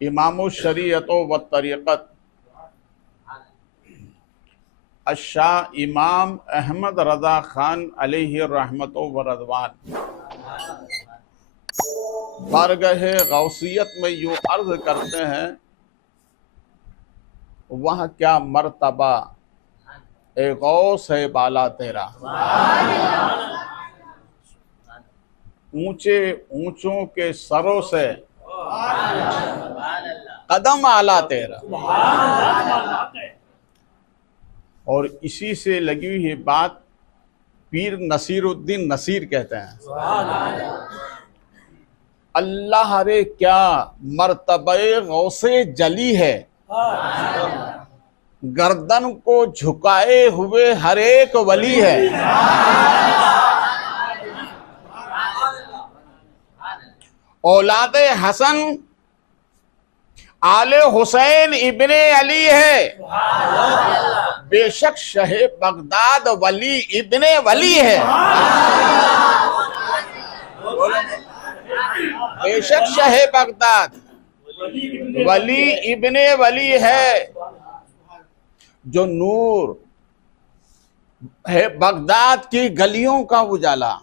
इमाम शरीयत व तरीक़त अशाह इमाम अहमद रज़ा खान अलैहि रहमत व रज़वान बारगाह गौसियत में यूँ अर्ज़ करते हैं, वह क्या मर्तबा ए गौस है बाला तेरा, ऊंचे ऊंचों के सरों से कदम आला तेरा। और इसी से लगी हुई बात पीर नसीरुद्दीन नसीर कहते हैं, अल्लाह रे क्या मर्तबे गौसे जली है, गर्दन को झुकाए हुए हर एक वली है। औलादे हसन आले हुसैन इब्ने अली है, बेशक शहे बगदाद वली इब्ने वली है। बेशक शहे बगदाद वली इब्ने वली है, जो नूर है बगदाद की गलियों का उजाला,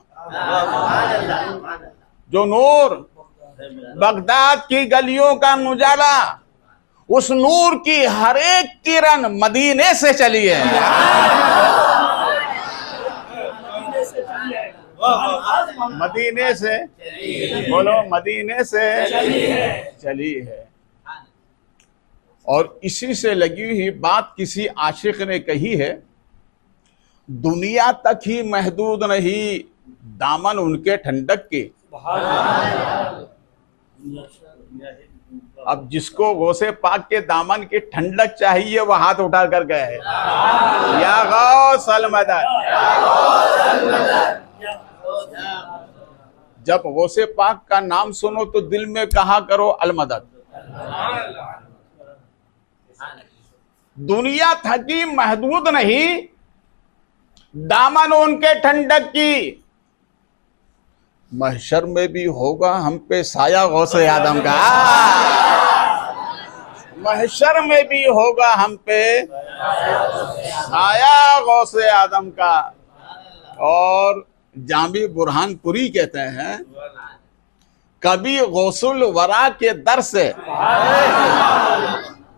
जो नूर बगदाद की गलियों का उजाला, उस नूर की हर एक किरण मदीने से चली है। मदीने से बोलो, मदीने से चली है। और इसी से लगी हुई बात किसी आशिक ने कही है, दुनिया तक ही महदूद नहीं दामन उनके ठंडक के। अब जिसको गौसे पाक के दामन की ठंडक चाहिए वो हाथ उठा कर गए है, या गौस अल मदद। जब गौसे पाक का नाम सुनो तो दिल में कहा करो अल मदद। दुनिया थकी महदूद नहीं दामन उनके ठंडक की, महशर में भी होगा हम पे साया गौसे आदम का। महशर में भी होगा हम पे साया गौसे आदम का। और जामी बुरहानपुरी कहते हैं, कभी गौसुल वरा के दर से,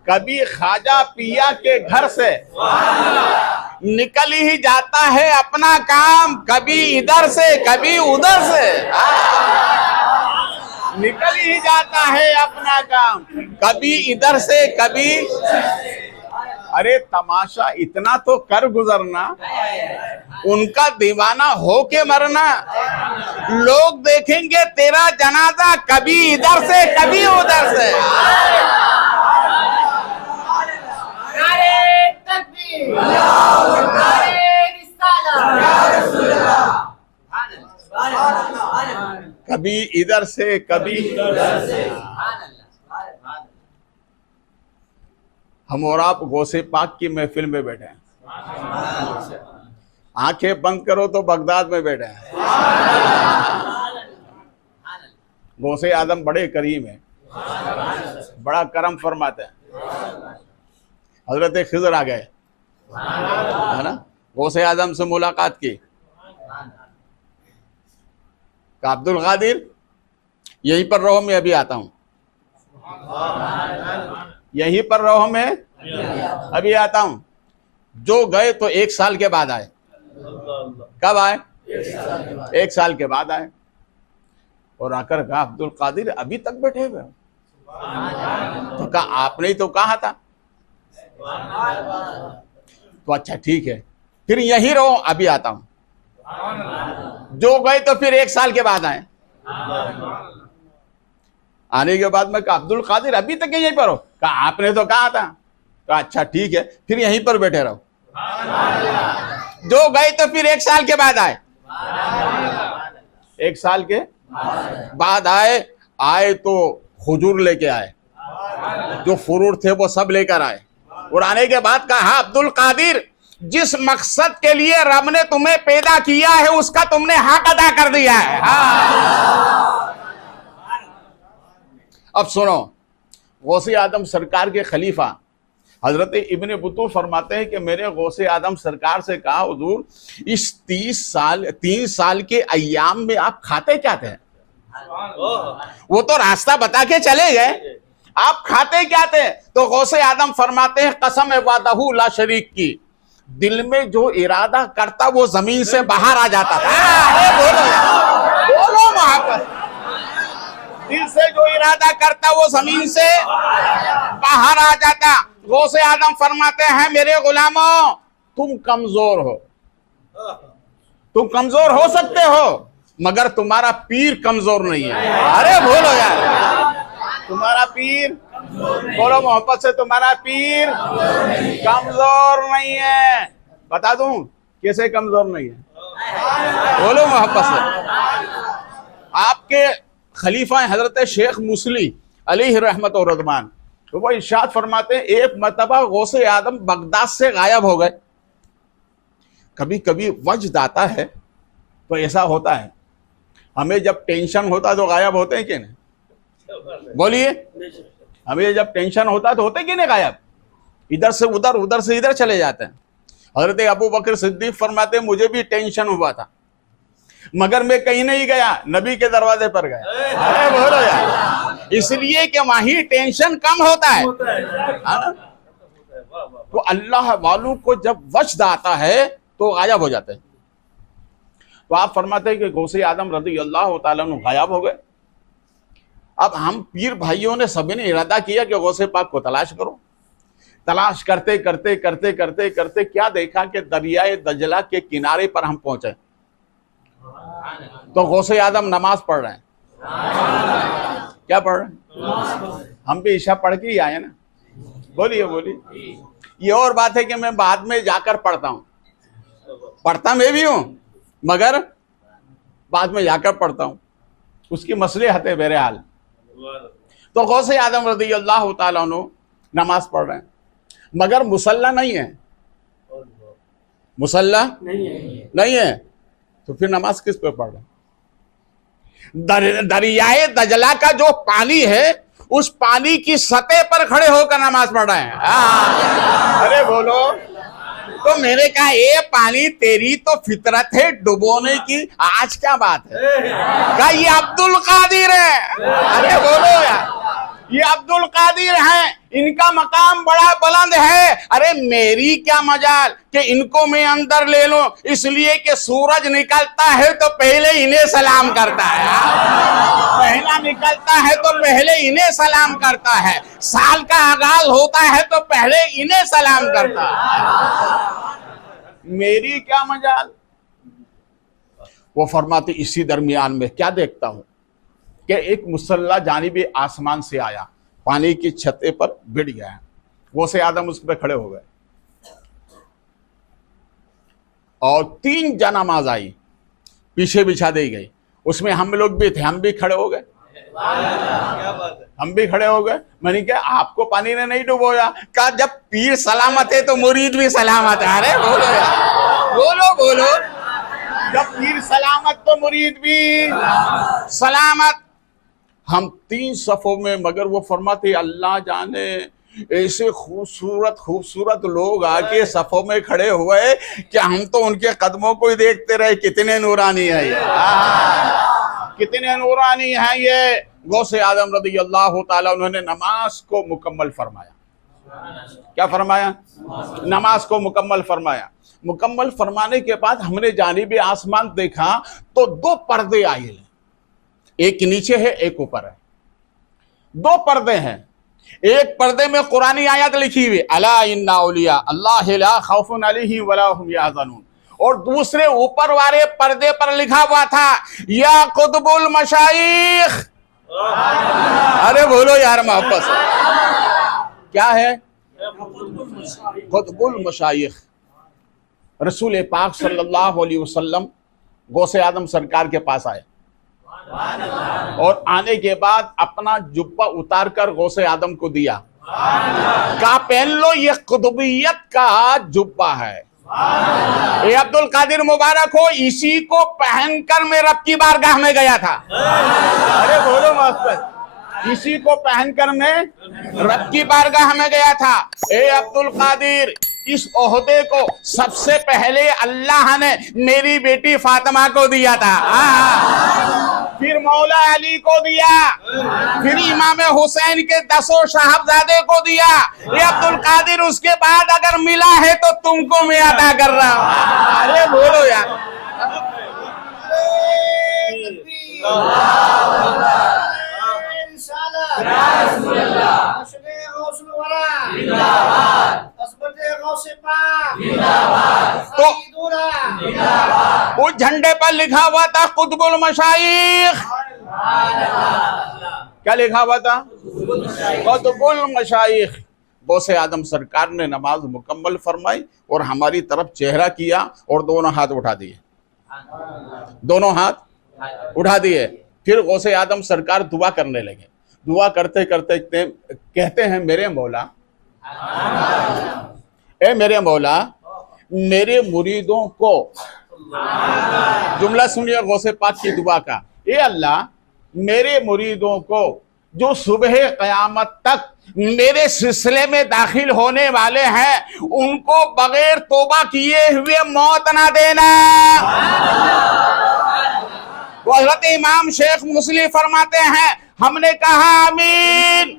कभी ख्वाजा पिया के घर से निकल ही जाता है अपना काम, कभी इधर से कभी उधर से निकल ही जाता है अपना काम, कभी इधर से कभी। अरे तमाशा इतना तो कर गुजरना, उनका दीवाना हो के मरना। लोग देखेंगे तेरा जनाजा कभी इधर से कभी उधर से। कभी इधर से कभी उधर से। हम और आप गौसे पाक की महफिल में बैठे हैं, आंखें बंद करो तो बगदाद में बैठे हैं। गौसे आदम बड़े करीम है, बड़ा करम फरमाते हैं। हजरत खिजर आ गए है ना, गौसे आदम से मुलाकात की, का अब्दुल कादिर यहीं पर रहो, मैं अभी आता हूं। यहीं पर रहो, मैं अभी आता हूं। जो गए तो 1 साल के बाद आए। कब आए? 1 साल के बाद आए। और आकर कहा अब्दुल कादिर अभी तक बैठे हुए हो? तो कहा आपने ही तो कहा था। तो अच्छा ठीक है, फिर यहीं रहो, अभी आता हूं। जो गए तो फिर 1 साल के बाद आए। आने के बाद मैं कहा अब्दुल कादिर अभी तक यहीं पर हो? कहा आपने तो कहा था। कहा अच्छा ठीक है, फिर यहीं पर बैठे रहो। जो गए तो फिर 1 साल के बाद आए। 1 साल के बाद आए। आए तो हुजूर लेके आए, जो फुरूर थे वो सब लेकर आए। और आने के बाद कहा अब्दुल कादिर जिस मकसद के लिए रब ने तुम्हें पैदा किया है उसका तुमने हक अदा कर दिया है। अब सुनो, गौसे आदम सरकार के खलीफा हजरत इब्ने बतूता फरमाते हैं कि मेरे गौसे आदम सरकार से कहा, हुजूर इस 3 साल के अय्याम में आप खाते क्या थे? वो तो रास्ता बता के चले गए, आप खाते क्या थे? तो गौसे आदम फरमाते हैं, कसम वादहू ला शरीक की, दिल में जो इरादा करता वो जमीन से बाहर आ जाता था। अरे बोलो मोहब्बत, दिल से जो इरादा करता वो जमीन से बाहर आ जाता। गौसे आदम फरमाते हैं, मेरे गुलामों तुम कमजोर हो, तुम कमजोर हो सकते हो मगर तुम्हारा पीर कमजोर नहीं है। अरे बोलो यार, तुम्हारा पीर, बोलो मोहब्बत से, तुम्हारा पीर कमजोर नहीं है। बता दूं कैसे कमजोर नहीं है? बोलो मोहब्बत से। आपके खलीफा हजरत शेख मुसली अलैहि रहमत और रदवान, तो वो इरशाद फरमाते हैं, एक मर्तबा गौसे आदम बगदाद से गायब हो गए। कभी कभी वजद आता है तो ऐसा होता है, हमें जब टेंशन होता तो गायब होते हैं कि नहीं? बोलिए, हमें जब टेंशन होता तो होते कि नहीं गायब? इधर से उधर, उधर से इधर चले जाते हैं। हजरत अबू बकर सिद्दीक फरमाते, मुझे भी टेंशन हुआ था मगर मैं कहीं नहीं गया, नबी के दरवाजे पर गया। अरे बोलो यार, इसलिए कि वहीं टेंशन कम होता है। तो अल्लाह वालों को जब वजद आता है तो गायब हो जाते हैं। तो आप फरमाते हैं कि गौसे आदम रज़ी अल्लाह तआला अन्हु गायब हो गए। अब हम पीर भाइयों ने सभी ने इरादा किया कि गौसे पाक को तलाश करो। तलाश करते करते करते करते करते क्या देखा कि दरियाए दजला के किनारे पर हम पहुंचे। तो गौसे आदम नमाज पढ़ रहे हैं। क्या पढ़ रहे हैं? हम भी ईशा पढ़ के ही आए ना। बोलिए बोलिए। ये और बात है कि मैं बाद में जाकर पढ़ता हूं, पढ़ता मैं भी हूं मगर बाद में जाकर पढ़ता हूं, उसकी मसलहत है बहरहाल। तो गौसे आदम रज़ी अल्लाह तआला अन्हु नमाज पढ़ रहे हैं मगर मुसल्ला नहीं है, मुसल्ला नहीं है। तो फिर नमाज किस पे पढ़ रहे हैं? दरियाए दजला का जो पानी है उस पानी की सतह पर खड़े होकर नमाज पढ़ रहे हैं। अरे बोलो। तो मैंने कहा, ये पानी तेरी तो फितरत है डुबोने की, आज क्या बात है? कहा ये अब्दुल कादिर है। अरे बोलो यार, ये अब्दुल कादिर हैं, इनका मकाम बड़ा बुलंद है। अरे मेरी क्या मजाल कि इनको मैं अंदर ले लूं, इसलिए कि सूरज निकलता है तो पहले इन्हें सलाम करता है। पहला निकलता है तो पहले इन्हें सलाम करता है, साल का आगाज होता है तो पहले इन्हें सलाम करता है। मेरी क्या मजाल। वो फरमाते, इसी दरमियान में क्या देखता हूं कि एक मुसल्ला जानिबे आसमान से आया, पानी की छते पर बिठ गया। गौसे आदम उस पर खड़े हो गए और 3 जनामाज आई, पीछे बिछा दी गई। उसमें हम लोग भी थे, हम भी खड़े हो गए। हम भी खड़े हो गए। मैंने कहा, आपको पानी ने नहीं डुबोया? कहा, जब पीर सलामत है तो मुरीद भी सलामत है। अरे बोलो यार, बोलो बोलो। जब पीर सलामत तो मुरीद भी सलामत। हम 3 सफों में, मगर वो फरमाते, अल्लाह जाने ऐसे खूबसूरत खूबसूरत लोग आके सफों में खड़े हुए कि हम तो उनके कदमों को ही देखते रहे। कितने नूरानी है ये, कितने नूरानी है ये। गौसे आदम रज़ी अल्लाह ताला उन्होंने नमाज को मुकम्मल फरमाया। क्या फरमाया? नमाज को मुकम्मल फरमाया। मुकम्मल फरमाने के बाद हमने जानिबे आसमान देखा तो 2 पर्दे आए, एक नीचे है एक ऊपर है। 2 पर्दे हैं। एक पर्दे में कुरानी आयत लिखी हुई, अला इन्ना औलिया अल्लाह ला खौफुन अलैहिम वला हुम यहज़नून, और दूसरे ऊपर वाले पर्दे पर लिखा हुआ था, या कुतुबुल मशाइख। अरे बोलो यार मोहब्बत से, क्या है? कुतुबुल मशाइख। रसूल पाक सल्लल्लाहु अलैहि वसल्लम गौसे आदम सरकार के पास आए और आने के बाद अपना जुब्बा उतार कर गौसे आदम को दिया। कहा, पहन लो, ये कुतुबियत का जुब्बा है, ये अब्दुल कादिर मुबारक हो, इसी को पहनकर मैं रब की बारगाह में गया था। अरे बोलो मोहब्बत, इसी को पहनकर मैं रब की बारगाह में गया था। ए अब्दुल कादिर, इस ओहदे को सबसे पहले अल्लाह ने मेरी बेटी फातिमा को दिया था, फिर मौला अली को दिया, फिर इमाम हुसैन के 10 साहबजादे को दिया। ये अब्दुल कादिर उसके बाद अगर मिला है तो तुमको मैं अदा कर रहा हूं। अरे बोलो यार। तो उस झंडे पर लिखा हुआ था कुतुबुल मशाइख। क्या लिखा हुआ था? कुतुबुल मशाइख। गौसे आदम सरकार ने नमाज मुकम्मल फरमाई और हमारी तरफ चेहरा किया और दोनों हाथ उठा दिए, दोनों हाथ उठा दिए। फिर गौसे आदम सरकार दुआ करने लगे। दुआ करते करते कहते हैं, मेरे मौला, ए मेरे मौला, मेरे मुरीदों को, जुमला सुनिए गौसे पाक की दुआ का, ए अल्लाह, मेरे मुरीदों को जो सुबह क़यामत तक मेरे सिलसिले में दाखिल होने वाले हैं, उनको बगैर तौबा किए हुए मौत ना देना। तो हज़रत इमाम शेख मुस्लिम फरमाते हैं, हमने कहा आमीन,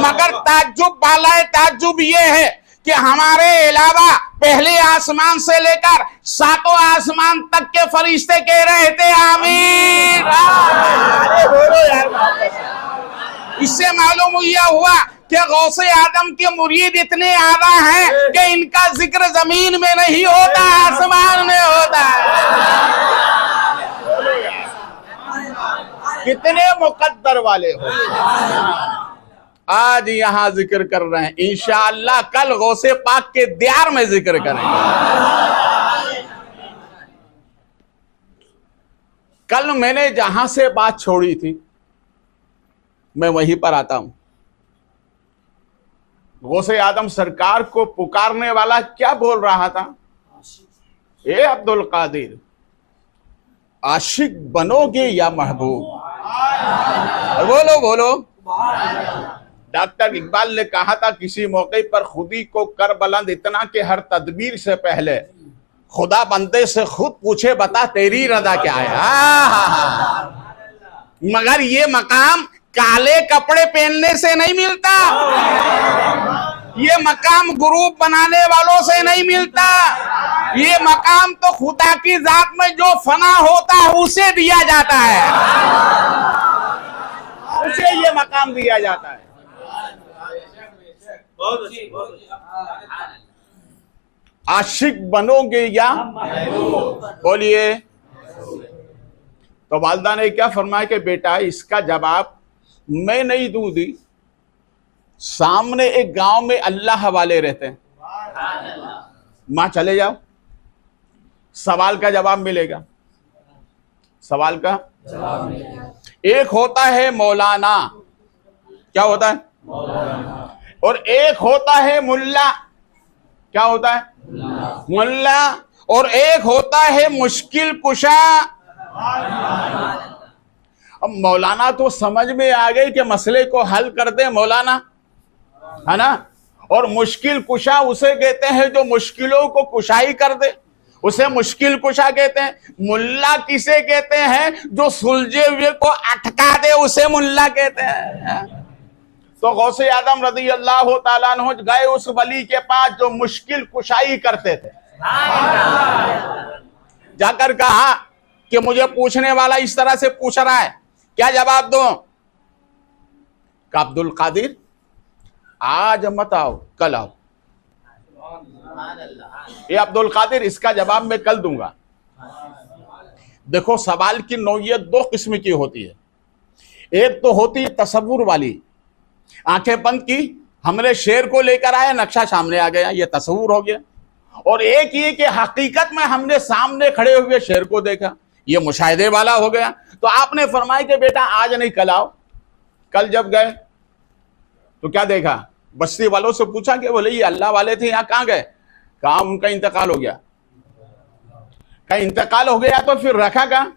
मगर ताज्जुब वाला ताज्जुब ये है कि हमारे अलावा पहले आसमान से लेकर 7वां आसमान तक के फरिश्ते कह रहे थे आमीन। इससे मालूम यह हुआ कि गौसे आदम के मुरीद इतने आला हैं कि इनका जिक्र जमीन में नहीं होता, आसमान में होता है। कितने मुकद्दर वाले हो। आज यहां जिक्र कर रहे हैं, इंशाअल्लाह कल गौसे पाक के दियार में जिक्र करेंगे। कल मैंने जहां से बात छोड़ी थी मैं वहीं पर आता हूं। गौसे आदम सरकार को पुकारने वाला क्या बोल रहा था? ए अब्दुल कादिर, आशिक बनोगे या महबूब? बोलो बोलो। डॉक्टर इकबाल ने कहा था किसी मौके पर, खुदी को कर बुलंद इतना कि हर तदबीर से पहले खुदा बंदे से खुद पूछे, बता तेरी रजा क्या है। मगर ये मकाम काले कपड़े पहनने से नहीं मिलता, ये मकाम ग्रुप बनाने वालों से नहीं मिलता, ये मकाम तो खुदा की जात में जो फना होता है उसे दिया जाता है, उसे ये मकाम दिया जाता है। आशिक बनोगे या बोलिए। तो वालिदा ने क्या फरमाया कि बेटा इसका जवाब मैं नहीं दूंगी, सामने एक गांव में अल्लाह वाले रहते हैं, मां चले जाओ, सवाल का जवाब मिलेगा, सवाल का जवाब मिलेगा। एक होता है मौलाना, क्या होता है मौलाना, और एक होता है मुल्ला, क्या होता है मुल्ला, और एक होता है मुश्किल कुशा। अब मौलाना तो समझ में आ गई कि मसले को हल कर दे मौलाना, है ना, और मुश्किल कुशा उसे कहते हैं जो मुश्किलों को कुशाई कर दे, उसे मुश्किल कुशा कहते हैं। मुल्ला किसे कहते हैं? जो सुलझे हुए को अटका दे, उसे मुल्ला कहते हैं। तो गौसे आदम रज़ी अल्लाह तआला अन्हु गए उस वली के पास जो मुश्किल कुशाई करते थे, जाकर कहा कि मुझे पूछने वाला इस तरह से पूछ रहा है, क्या जवाब दूं? अब्दुल कादिर आज मत आओ, कल आओ। ये अब्दुल कादिर इसका जवाब मैं कल दूंगा। देखो सवाल की नौइयत दो किस्म की होती है। एक तो होती है तसव्वुर वाली, आंखें बंद की, हमने शेर को लेकर आए, नक्शा सामने आ गया, ये तसव्वुर हो गया। और एक ये कि हकीकत में हमने सामने खड़े हुए शेर को देखा, ये मुशाहिदे वाला हो गया। तो आपने फरमाया कि बेटा आज नहीं कल आओ। कल जब गए तो क्या देखा? बस्ती वालों से पूछा कि बोले ये अल्लाह वाले थे, यहाँ कहाँ गए? कहा उनका इंतकाल हो गया। कहीं इंतकाल हो गया तो फिर रखा कहाँ?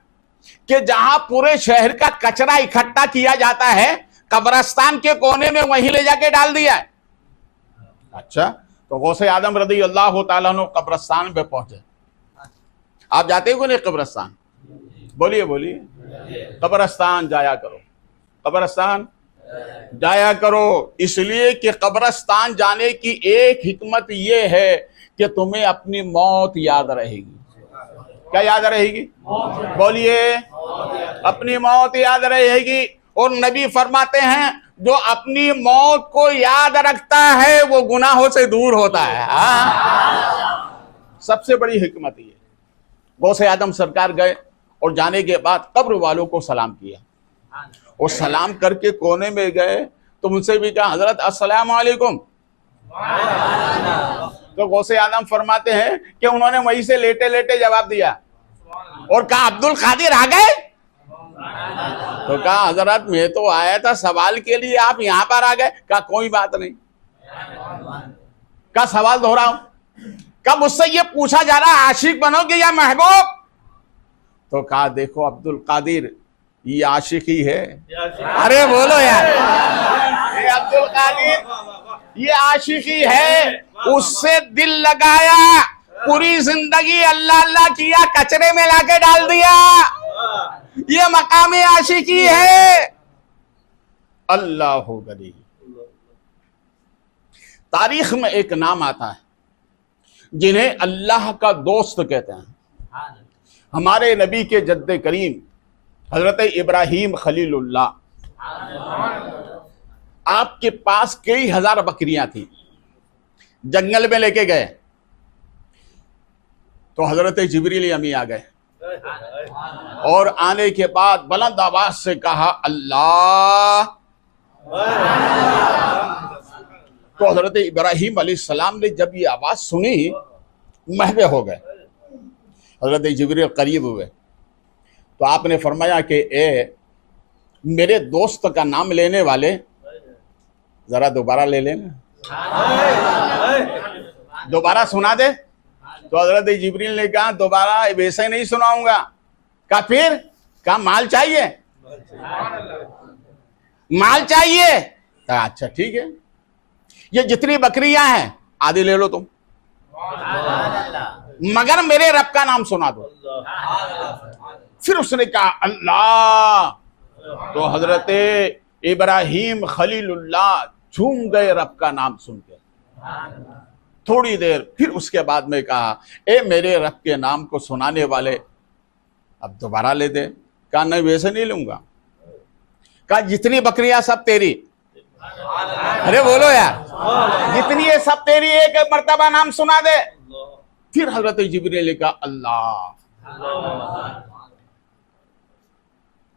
कि जहां पूरे शहर का कचरा इकट्ठा किया जाता है, कब्रिस्तान के कोने में वहीं ले जाके डाल दिया है। अच्छा, तो गौसे आदम रज़ी अल्लाह तआला अन्हु कब्रिस्तान पे पहुंचे। आप जाते हो नहीं कब्रिस्तान? बोलिए बोलिए। कब्रिस्तान जाया करो, कब्रिस्तान जाया करो, इसलिए कि कब्रिस्तान जाने की एक हिकमत यह है कि तुम्हें अपनी मौत याद रहेगी। क्या याद रहेगी? बोलिए, अपनी मौत याद रहेगी। और नबी फरमाते हैं जो अपनी मौत को याद रखता है वो गुनाहों से दूर होता है। सबसे बड़ी हिकमत ये। गौसे आदम सरकार गए और जाने के बाद कब्र वालों को सलाम किया और सलाम करके कोने में गए तो मुझसे भी कहा हजरत अस्सलाम वालेकुम। तो गौसे आदम फरमाते हैं कि उन्होंने वहीं से लेटे लेटे जवाब दिया और कहा अब्दुल कादिर आ गए? तो कहा हजरत मैं तो आया था सवाल के लिए, आप यहां पर आ गए। कहा कोई बात नहीं। का सवाल दोहराऊं? कब मुझसे ये पूछा जा रहा है आशिक बनोगे या महबूब? तो कहा देखो अब्दुल कादिर ये आशिक ही है। अरे बोलो यार, ये अब्दुल कादिर ये आशिक ही है। उससे दिल लगाया, पूरी जिंदगी अल्लाह अल्लाह किया, कचरे में लाके डाल दिया। ये मकाम आशिकी है। अल्लाह गनी। तारीख में एक नाम आता है जिन्हें अल्लाह का दोस्त कहते हैं। हमारे नबी के जद्दे करीम हजरत इब्राहिम खलीलुल्लाह, आपके पास कई हजार बकरियां थी, जंगल में लेके गए तो हजरत जिब्रील अमी आ गए और आने के बाद बुलंद आवाज से कहा अल्लाह। तो हजरत इब्राहिम अलैहिस्सलाम ने जब ये आवाज सुनी महवे हो गए। हजरत जिब्रील करीब हुए तो आपने फरमाया कि ए मेरे दोस्त का नाम लेने वाले जरा दोबारा ले लेना, दोबारा सुना दे। तो हजरत जिब्रील ने कहा दोबारा वैसे नहीं सुनाऊंगा। कहा फिर? कहा माल चाहिए, माल चाहिए। कहा अच्छा ठीक है, ये जितनी बकरियां हैं आधी ले लो तुम, मगर मेरे रब का नाम सुना दो। फिर उसने कहा अल्लाह। तो हजरत इब्राहिम खलीलुल्लाह झूम गए रब का नाम सुनकर। थोड़ी देर फिर उसके बाद में कहा ए मेरे रब के नाम को सुनाने वाले अब दोबारा ले दे। कहा नहीं वैसे नहीं लूंगा। कहा जितनी बकरियां सब तेरी। अरे बोलो यार, जितनी है सब तेरी, एक मर्तबा नाम सुना दे। फिर हजरत जिब्रील ने कहा अल्लाह।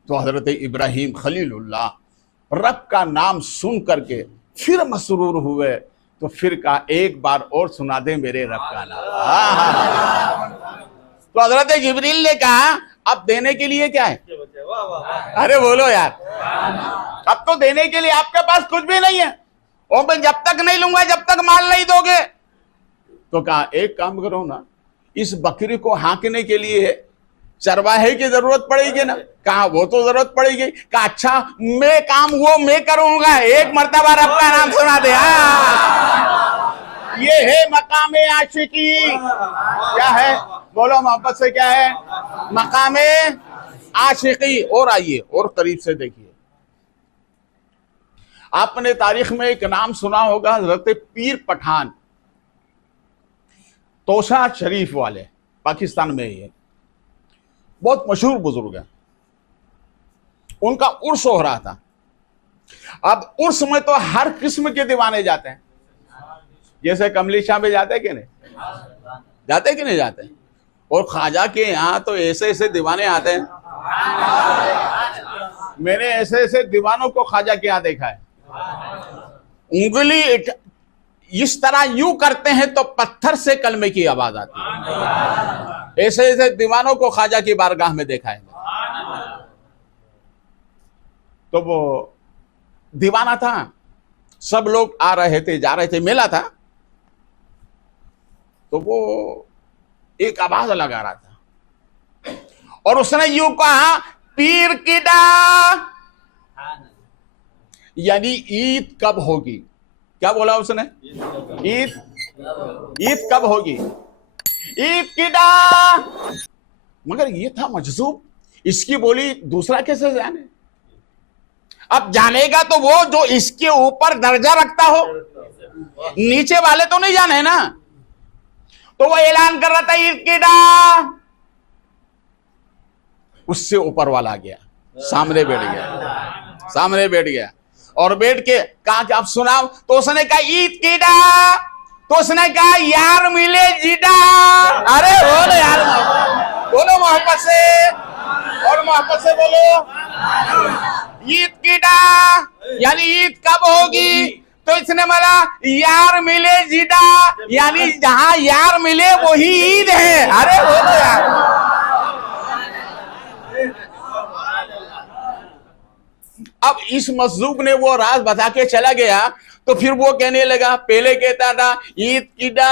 तो हजरत इब्राहिम खलीलुल्लाह रब का नाम सुन करके फिर मसरूर हुए। तो फिर कहा एक बार और सुना दे मेरे रब का नाम। तो हजरत जिब्रील ने कहा अब देने के लिए क्या है? अरे बोलो यार, अब तो देने के लिए आपके पास कुछ भी नहीं है और मैं जब तक नहीं लूंगा जब तक माल नहीं दोगे। तो कहा एक काम करो ना, इस बकरी को हाँकने के लिए चरवाहे की जरूरत पड़ेगी ना। कहा वो तो जरूरत पड़ेगी। कहा अच्छा मैं काम वो मैं करूंगा, एक मर्तबा रब का नाम सुना दे। ये है मकाम आशिकी। क्या है? बोलो मोहब्बत से, क्या है मकाम आशिकी? और आइए और करीब से देखिए, आपने तारीख में एक नाम सुना होगा हजरत पीर पठान, तोशा शरीफ वाले, पाकिस्तान में ही है, बहुत मशहूर बुजुर्ग है। उनका उर्स हो रहा था। अब उर्स में तो हर किस्म के दीवाने जाते हैं, जैसे कमली शाह में जाते कि नहीं जाते कि नहीं जाते। और ख्वाजा के यहाँ तो ऐसे ऐसे दीवाने आते हैं। मैंने ऐसे ऐसे दीवानों को ख्वाजा के यहाँ देखा है, उंगली इस तरह यूं करते हैं तो पत्थर से कलमे की आवाज आती है। ऐसे ऐसे दीवानों को ख्वाजा की बारगाह में देखा है। तो वो दीवाना था, सब लोग आ रहे थे जा रहे थे, मेला था। तो वो एक आवाज लगा रहा था और उसने यूं कहा पीर किदा, यानी ईद कब होगी। क्या बोला उसने? ईद कब होगी, ईद किदा। मगर ये था मजजूब, इसकी बोली दूसरा कैसे जाने। अब जानेगा तो वो जो इसके ऊपर दर्जा रखता हो, नीचे वाले तो नहीं जाने ना। तो वो ऐलान कर रहा था ईद किदा, उससे ऊपर वाला आ गया, सामने बैठ गया, सामने बैठ गया और बैठ के कहा कि आप सुनाओ। तो उसने कहा ईद किदा, तो उसने कहा यार मिले जिदा। अरे बोलो यार, बोलो मोहब्बत से, और मोहब्बत से बोलो ईद किदा, यानी ईद कब होगी। तो इसने बोला यार मिले जिदा, यानी जहां यार मिले वही ईद है। अरे बोलो यार। अब इस मजदूब ने वो राज बता के चला गया, तो फिर वो कहने लगा, पहले कहता था ईद किदा,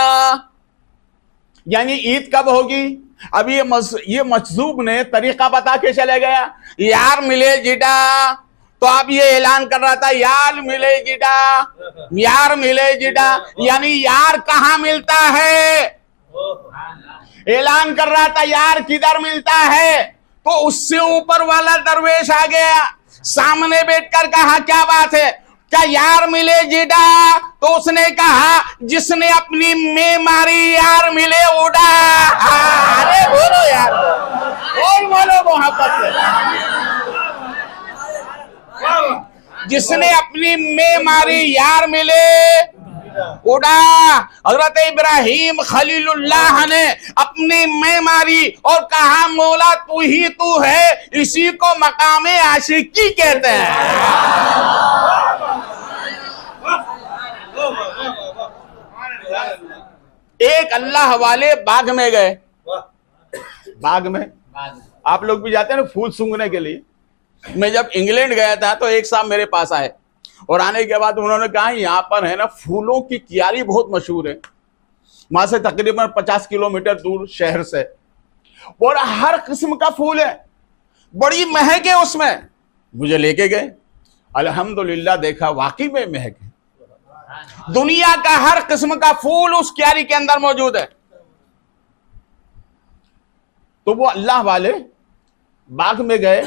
यानी ईद कब होगी। अब ये मजदूब ने तरीका बता के चला गया, यार मिले जिदा। तो अब ये ऐलान कर रहा था यार मिले जिदा, यार मिले जिदा, यानी यार कहां मिलता है। ऐलान कर रहा था यार किधर मिलता है। तो उससे ऊपर वाला दरवेश आ गया, सामने बैठकर कहा क्या बात है, क्या यार मिले जिदा। तो उसने कहा जिसने अपनी में मारी यार मिले उड़ा। अरे बोलो यार, और बोलो मोहब्बत से, जिसने अपनी में मारी यार मिले उड़ा। हजरत इब्राहिम खलीलुल्लाह ने अपनी में मारी और कहा मौला तू ही तू है, इसी को मकामे आशिकी कहते हैं। एक अल्लाह वाले बाग में गए, बाग में आप लोग भी जाते हैं ना फूल सूंघने के लिए। मैं जब इंग्लैंड गया था तो एक साहब मेरे पास आए और आने के बाद उन्होंने कहा यहाँ पर है ना फूलों की क्यारी बहुत मशहूर है, वहां से तकरीबन 50 किलोमीटर दूर शहर से, और हर किस्म का फूल है, बड़ी महक है उसमें। मुझे लेके गए, अल्हम्दुलिल्लाह देखा वाकई में महक है। दुनिया का हर किस्म का फूल उस क्यारी के अंदर मौजूद है। तो वो अल्लाह वाले बाग में गए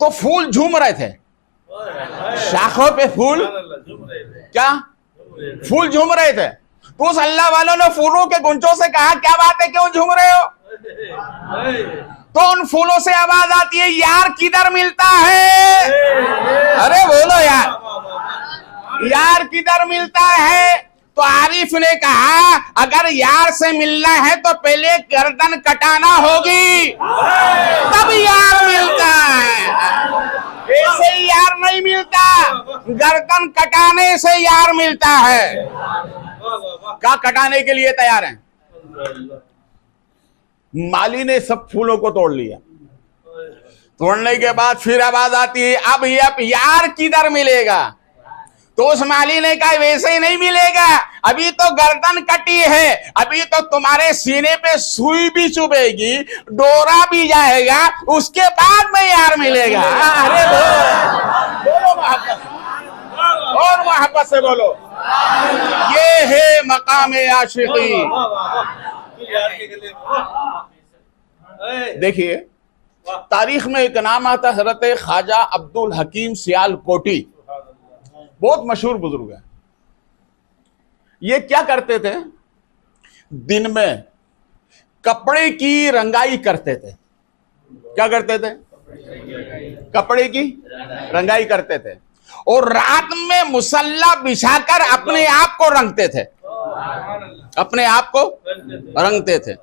तो फूल झूम रहे थे, शाखों पे फूल, क्या फूल झूम रहे थे। तो उस अल्लाह वालों ने फूलों के गुंचों से कहा क्या बात है, क्यों झूम रहे हो। तो उन फूलों से आवाज आती है यार किधर मिलता है। अरे बोलो यार, यार किधर मिलता है। तो आरिफ ने कहा अगर यार से मिलना है तो पहले गर्दन कटाना होगी, तब यार मिलता है, ऐसे ही यार नहीं मिलता, गर्दन कटाने से यार मिलता है। क्या कटाने के लिए तैयार हैं। माली ने सब फूलों को तोड़ लिया, तोड़ने के बाद फिर आवाज आती है अब यार किधर मिलेगा। तो उस माली ने कहा वैसे ही नहीं मिलेगा, अभी तो गर्दन कटी है, अभी तो तुम्हारे सीने पे सुई भी चुभेगी, डोरा भी जाएगा, उसके बाद में यार मिलेगा। अरे बोलो मोहब्बत, और मोहब्बत से बोलो, ये है मकामे आशिकी। देखिए तारीख में एक नाम आता है हजरत ख्वाजा अब्दुल हकीम सियालकोटी, बहुत मशहूर बुजुर्ग है। ये क्या करते थे, दिन में कपड़े की रंगाई करते थे। क्या करते थे, कपड़े की रंगाई करते थे, और रात में मुसल्ला बिछाकर अपने आप को रंगते थे, अपने आप को रंगते थे।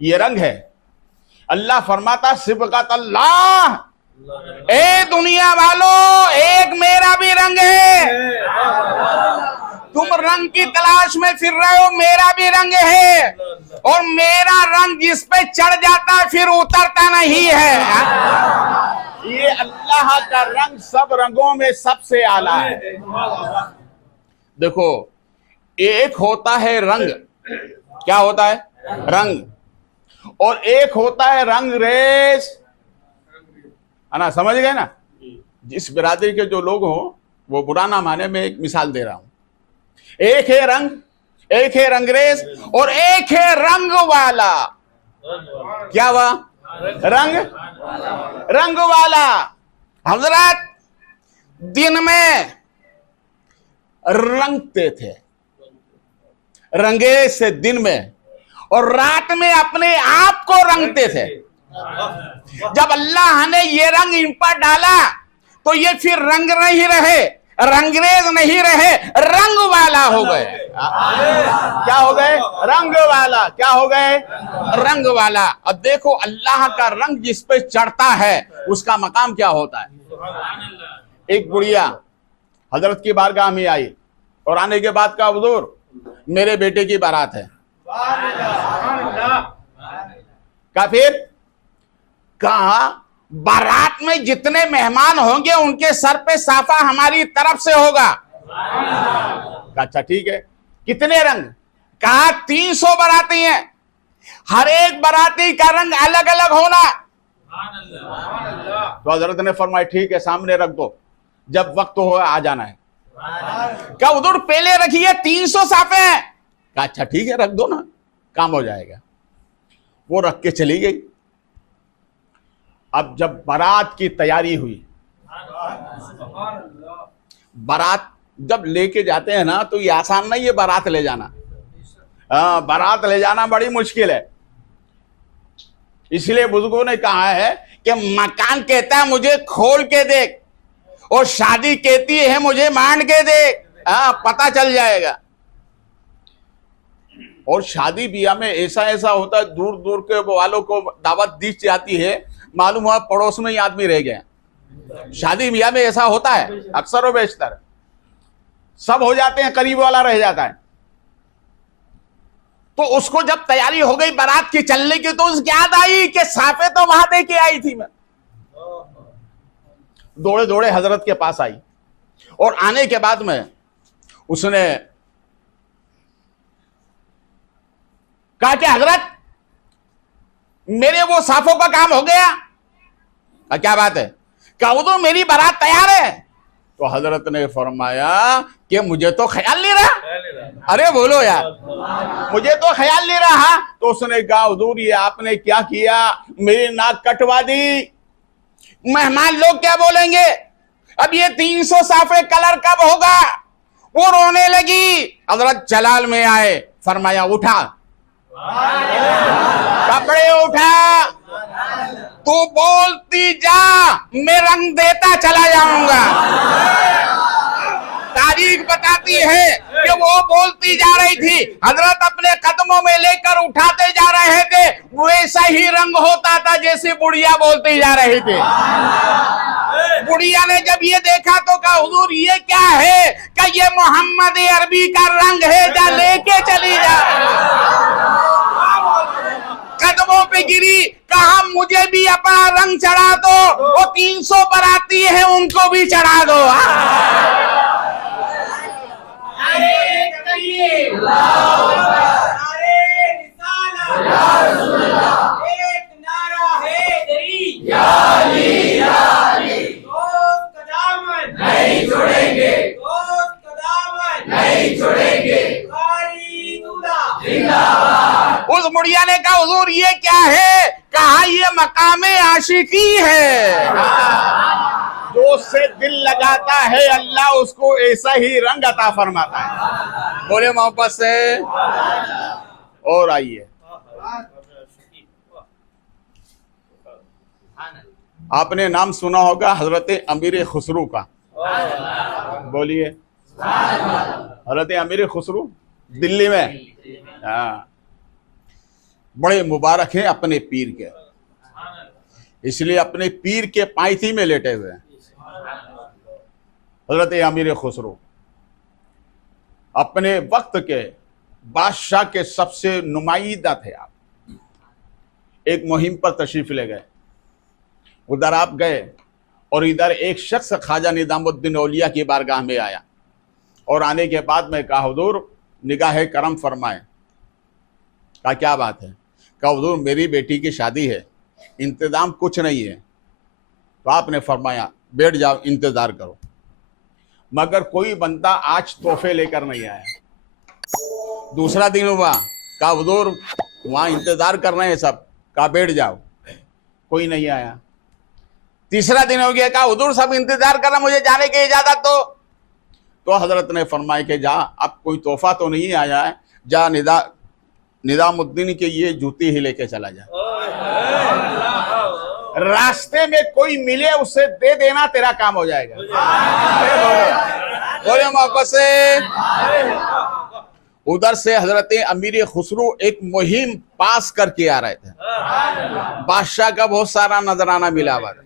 ये रंग है, अल्लाह फरमाता सिबगत अल्लाह, ए दुनिया वालों एक मेरा भी रंग है, तुम रंग की तलाश में फिर रहे हो, मेरा भी रंग है, और मेरा रंग जिस पे चढ़ जाता है फिर उतरता नहीं है। ये अल्लाह का रंग सब रंगों में सबसे आला है। देखो एक होता है रंग, क्या होता है रंग, और एक होता है रंग रेज, है ना, समझ गए ना। जिस बिरादरी के जो लोग हो वो बुरा ना माने, मैं एक मिसाल दे रहा हूं। एक है रंग, एक है रंगरेज और एक है रंग वाला। क्या हुआ? रंग वाला। हजरत दिन में रंगते थे, रंगे से दिन में, और रात में अपने आप को रंगते थे। जब अल्लाह ने ये रंग इन पर डाला तो ये फिर रंग नहीं रहे, रंगरेज नहीं रहे, रंग वाला हो गए। क्या हो गए? रंग वाला। क्या हो गए? रंग वाला। अब देखो अल्लाह का रंग जिस पे चढ़ता है उसका मकाम क्या होता है। एक बुढ़िया हजरत की बारगाह में आई और आने के बाद कहा, हुजूर मेरे बेटे की बारात है। का फिर कहा, बारात में जितने मेहमान होंगे उनके सर पे साफा हमारी तरफ से होगा। अच्छा ठीक है, कितने रंग? कहा 300 बाराती हैं, हर एक बाराती का रंग अलग अलग होना। तो हजरत ने फरमाया ठीक है, सामने रख दो, जब वक्त हो आ जाना है। क्या उधर पहले रखिए, 300 साफे हैं। कहा अच्छा ठीक है, रख दो ना, काम हो जाएगा। वो रख के चली गई। अब जब बारात की तैयारी हुई, बारात जब लेके जाते हैं ना तो ये आसान नहीं है बारात ले जाना। बारात ले जाना बड़ी मुश्किल है। इसलिए बुजुर्गों ने कहा है कि मकान कहता है मुझे खोल के देख, और शादी कहती है मुझे मान के देख, पता चल जाएगा। और शादी ब्याह में ऐसा ऐसा होता है, दूर दूर के वालों को दावत दी जाती है, मालूम हुआ पड़ोस में ही आदमी रह गया। शादी ब्याह में ऐसा होता है अक्सर और बेशतर, सब हो जाते हैं, करीब वाला रह जाता है। तो उसको जब तैयारी हो गई बारात की चलने की, तो उसकी याद आई कि साफे तो वहां दे के आई थी मैं। दौड़े दौड़े हजरत के पास आई, और आने के बाद में उसने कहा कि हजरत मेरे वो साफों का काम हो गया। क्या बात है? कहा तो मेरी बारात तैयार है। तो हजरत ने फरमाया कि मुझे तो ख्याल नहीं रहा। अरे बोलो यार, मुझे तो ख्याल नहीं रहा। तो उसने कहा हुजूर ये आपने क्या किया, मेरी नाक कटवा दी, मेहमान लोग क्या बोलेंगे, अब ये 300 साफे कलर कब होगा। वो रोने लगी। हजरत जलाल में आए, फरमाया उठा, कपड़े उठा, तू बोलती जा, मैं रंग देता चला जाऊंगा। तारीख बताती है कि वो बोलती जा रही थी, हजरत अपने कदमों में लेकर उठाते जा रहे थे, वैसा ही रंग होता था जैसे बुढ़िया बोलती जा रही थी। बुढ़िया ने जब ये देखा तो कहा हुजूर ये क्या है? क्या ये मोहम्मद अरबी का रंग है, जा लेके चली जा। कदमों पे गिरी, कहा मुझे भी अपना रंग चढ़ा दो, वो 300 बाराती है उनको भी चढ़ा दो। उस बुढ़िया ने कहा हुजूर ये क्या है? कहा ये मकामे आशिकी है। जो उससे दिल लगाता है अल्लाह उसको ऐसा ही रंग अता फरमाता है। बोले मोहब्बत से। और आइए, आपने नाम सुना होगा हजरत अमीर खुसरू का। बोलिए, हजरत अमीर खुसरू दिल्ली में, हाँ, बड़े मुबारक हैं अपने पीर के, इसलिए अपने पीर के पायथी में लेटे हुए हैं। हजरत अमीर खुसरू अपने वक्त के बादशाह के सबसे नुमाइंदा थे। आप एक मुहिम पर तशरीफ ले गए, उधर आप गए और इधर एक शख्स ख्वाजा निजामुद्दीन औलिया की बारगाह में आया, और आने के बाद में कहा हुजूर निगाह करम फरमाए। कहा क्या बात है? कहा हुजूर मेरी बेटी की शादी है, इंतजाम कुछ नहीं है। तो आपने फरमाया बैठ जाओ इंतजार करो। मगर कोई बंदा आज तोहफे लेकर नहीं आया। दूसरा दिन हुआ, कहा हुजूर वहां इंतजार कर रहे हैं सब, कहा बैठ जाओ, कोई नहीं आया। तीसरा दिन हो गया, कहा हुजूर सब इंतजार कर रहे, मुझे जाने की इजाजत दो। तो हजरत ने फरमाया कि जा, अब कोई तोहफा तो नहीं आया है, जा निजामुद्दीन के ये जूती ही लेके चला जा, रास्ते में कोई मिले उसे दे देना, तेरा काम हो जाएगा। बोले मोहब्बत से। उधर से हजरत अमीर खुसरू एक मुहिम पास करके आ रहे थे, बादशाह का बहुत सारा नजराना मिला हुआ था।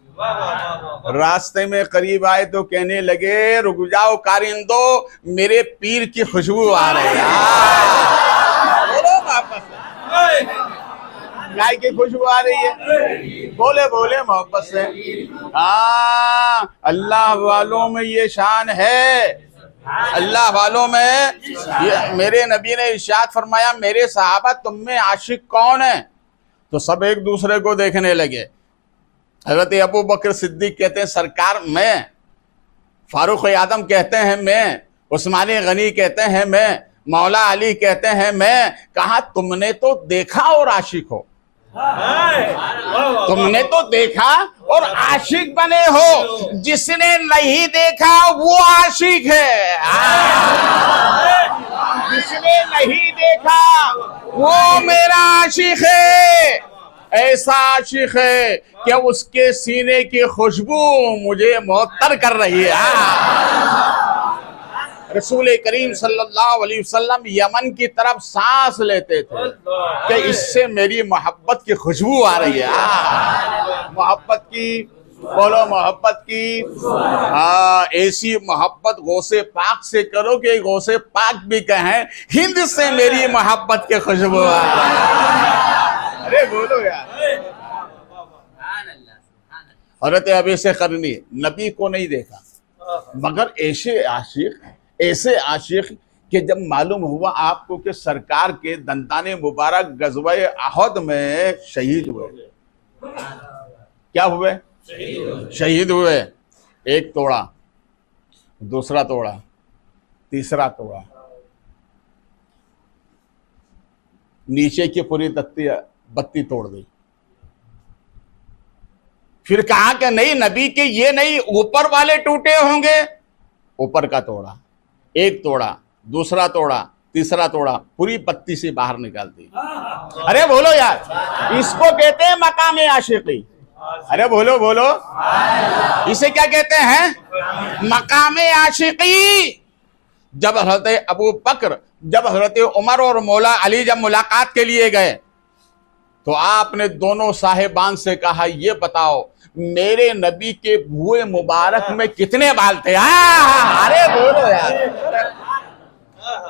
रास्ते में करीब आए तो कहने लगे रुक जाओ कारिंदो, मेरे पीर की खुशबू आ रही है। बोलो वापस, गाय की खुशबू आ रही है। बोले बोले मोहब्बत से। हाँ, अल्लाह वालों में ये शान है, अल्लाह वालों में ये। मेरे नबी ने इरशाद फरमाया मेरे सहाबा तुम में आशिक कौन है? तो सब एक दूसरे को देखने लगे। हजरत अबू बकर सिद्दीक कहते हैं सरकार मैं, फारूक आदम कहते हैं मैं, उस्मानी गनी कहते हैं मैं, मौला अली कहते हैं मैं। कहा तुमने तो देखा और आशिक हो, तुमने तो देखा और आशिक बने हो, जिसने नहीं देखा वो आशिक है। जिसने नहीं देखा वो मेरा आशिक है। ऐसा आशिक है कि उसके सीने की खुशबू मुझे मुअत्तर कर रही है। रसूल करीम सल्लल्लाहु अलैहि वसल्लम यमन की तरफ सांस लेते थे कि इससे मेरी मोहब्बत की खुशबू आ रही है। मोहब्बत की, बोलो मोहब्बत की। हाँ, ऐसी मोहब्बत गौसे पाक से करो कि गौसे पाक भी कहें हिंद से मेरी मोहब्बत की खुशबू आ रही है। अरे बोलो यार। हज़रत अबी से करनी नबी को नहीं देखा, मगर ऐसे आशिक कि जब मालूम हुआ आपको कि सरकार के दंताने मुबारक गज़वे अहद में शहीद हुए। क्या हुए? शहीद हुए। एक तोड़ा, दूसरा तोड़ा, तीसरा तोड़ा, नीचे की पूरी बत्ती तोड़ दी। फिर कहा कि नहीं नबी के ये नहीं, ऊपर वाले टूटे होंगे। ऊपर का तोड़ा, एक तोड़ा, दूसरा तोड़ा, तीसरा तोड़ा, पूरी पत्ती से बाहर निकाल दी। अरे बोलो यार, इसको कहते हैं मकाम आशिकी। अरे बोलो बोलो, इसे क्या कहते हैं? मकाम आशिकी। जब हजरत अबू बकर, जब हजरत उमर और मौला अली जब मुलाकात के लिए गए तो आपने दोनों साहिबान से कहा ये बताओ मेरे नबी के भुए मुबारक में कितने बाल थे? अरे बोलो यार।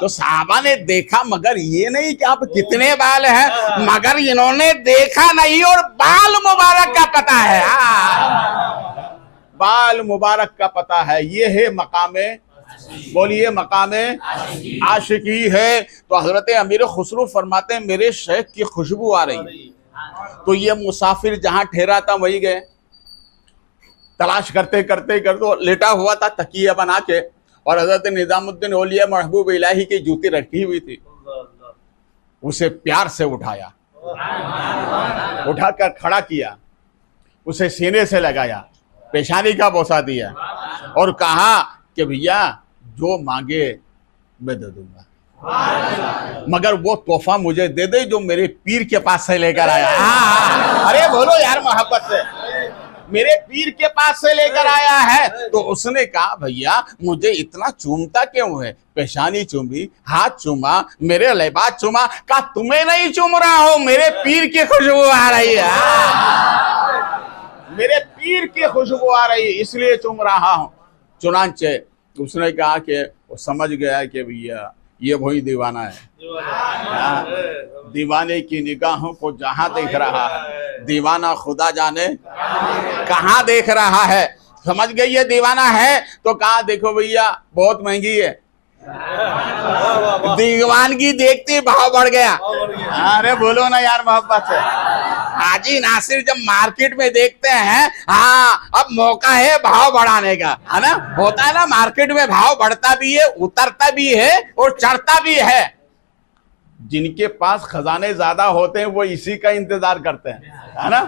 तो साहबा ने देखा, मगर ये नहीं कि आप कितने बाल हैं, मगर इन्होंने देखा नहीं और बाल मुबारक का पता है। बाल मुबारक का पता है। ये है मकामे, बोलिए मकामे आशिकी है। तो हजरत अमीर खुसरू फरमाते हैं मेरे शेख की खुशबू आ रही। तो ये मुसाफिर जहां ठहरा था वही गए, तलाश करते करते करते लेटा हुआ था तकिया बना के, और हजरत निजामुद्दीन औलिया महबूब इलाही की जूती रखी हुई थी। उसे प्यार से उठाया, उठाकर खड़ा किया, उसे सीने से लगाया, पेशानी का बोसा दिया और कहा कि भैया जो मांगे मैं दे दूंगा, मगर वो तोहफा मुझे दे दे जो मेरे पीर के पास से लेकर आया। अरे बोलो यार मोहब्बत से, मेरे पीर के पास से लेकर आया है। तो उसने कहा भैया मुझे इतना चूमता क्यों है? पेशानी चूमी, हाथ चूमा, मेरे लिबास चूमा। कहा तुम्हें नहीं चूम रहा हो, मेरे पीर की खुशबू आ रही है। मेरे पीर की खुशबू आ रही है इसलिए चूम रहा हूं। चुनांचे उसने कहा कि वो समझ गया कि भैया ये वही दीवाना है। दीवाने की निगाहों को जहां देख रहा है, दीवाना खुदा जाने कहां देख रहा है। समझ गई ये दीवाना है। तो कहा देखो भैया बहुत महंगी है, दीवानगी देखते भाव बढ़ गया। अरे बोलो ना यार मोहब्बत से। हाजी नासिर जब मार्केट में देखते हैं, हाँ अब मौका है भाव बढ़ाने का, है ना। होता है ना मार्केट में भाव बढ़ता भी है, उतरता भी है और चढ़ता भी है। जिनके पास खजाने ज्यादा होते हैं वो इसी का इंतजार करते हैं, है ना।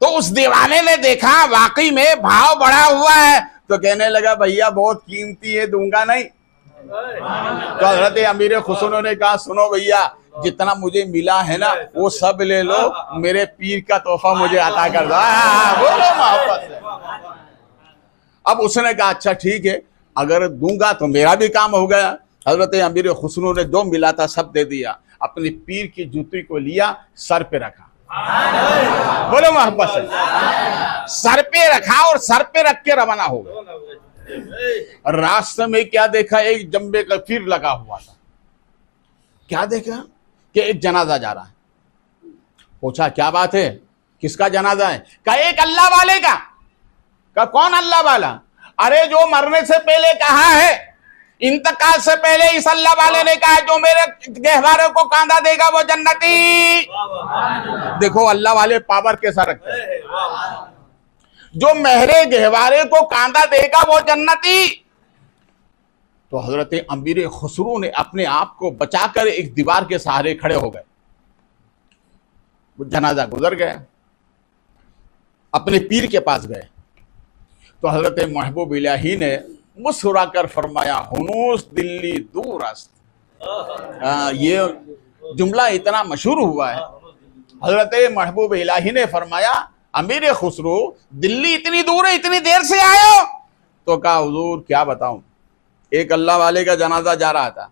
तो उस दीवाने ने देखा वाकई में भाव बढ़ा हुआ है, तो कहने लगा भैया बहुत कीमती है, दूंगा नहीं। तो हजरत अमीर खुसरो ने कहा सुनो भैया, जितना मुझे मिला है ना वो सब ले लो, मेरे पीर का तोहफा मुझे अता कर दो। बोलो मोहब्बत से। अब उसने कहा अच्छा ठीक है, अगर दूंगा तो मेरा भी काम हो गया। हजरत अमीर खुसरो ने जो मिला था सब दे दिया, अपने पीर की जूती को लिया, सर पे रखा। बोलो मोहब्बत से। सर पे रखा और सर पे रख के रवाना हो गया। रास्ते में क्या देखा, एक जंबे का फिर लगा हुआ था। क्या देखा कि एक जनाजा जा रहा है। पूछा क्या बात है, किसका जनाजा है? कहा एक अल्लाह वाले का। कहा कौन अल्लाह वाला? अरे जो मरने से पहले कहा है, इंतकाल से पहले इस अल्लाह वाले ने कहा जो मेरे गहवारे को कांधा देगा वो जन्नती। देखो अल्लाह वाले पावर कैसा रखते हैं। जो मेरे गहवारे को कांधा देगा वो जन्नती। तो हजरत अमीर खुसरो ने अपने आप को बचाकर एक दीवार के सहारे खड़े हो गए। वो जनाजा गुजर गया, अपने पीर के पास गए। तो हजरत महबूब इलाही ने मुस्कुराकर फरमाया हुनूस दिल्ली दूर अस्त। ये जुमला इतना मशहूर हुआ है। हजरत महबूब इलाही ने फरमाया अमीर खुसरो दिल्ली इतनी दूर है, इतनी देर से आए हो? तो कहा हुजूर क्या बताऊं, एक अल्लाह वाले का जनाजा जा रहा था।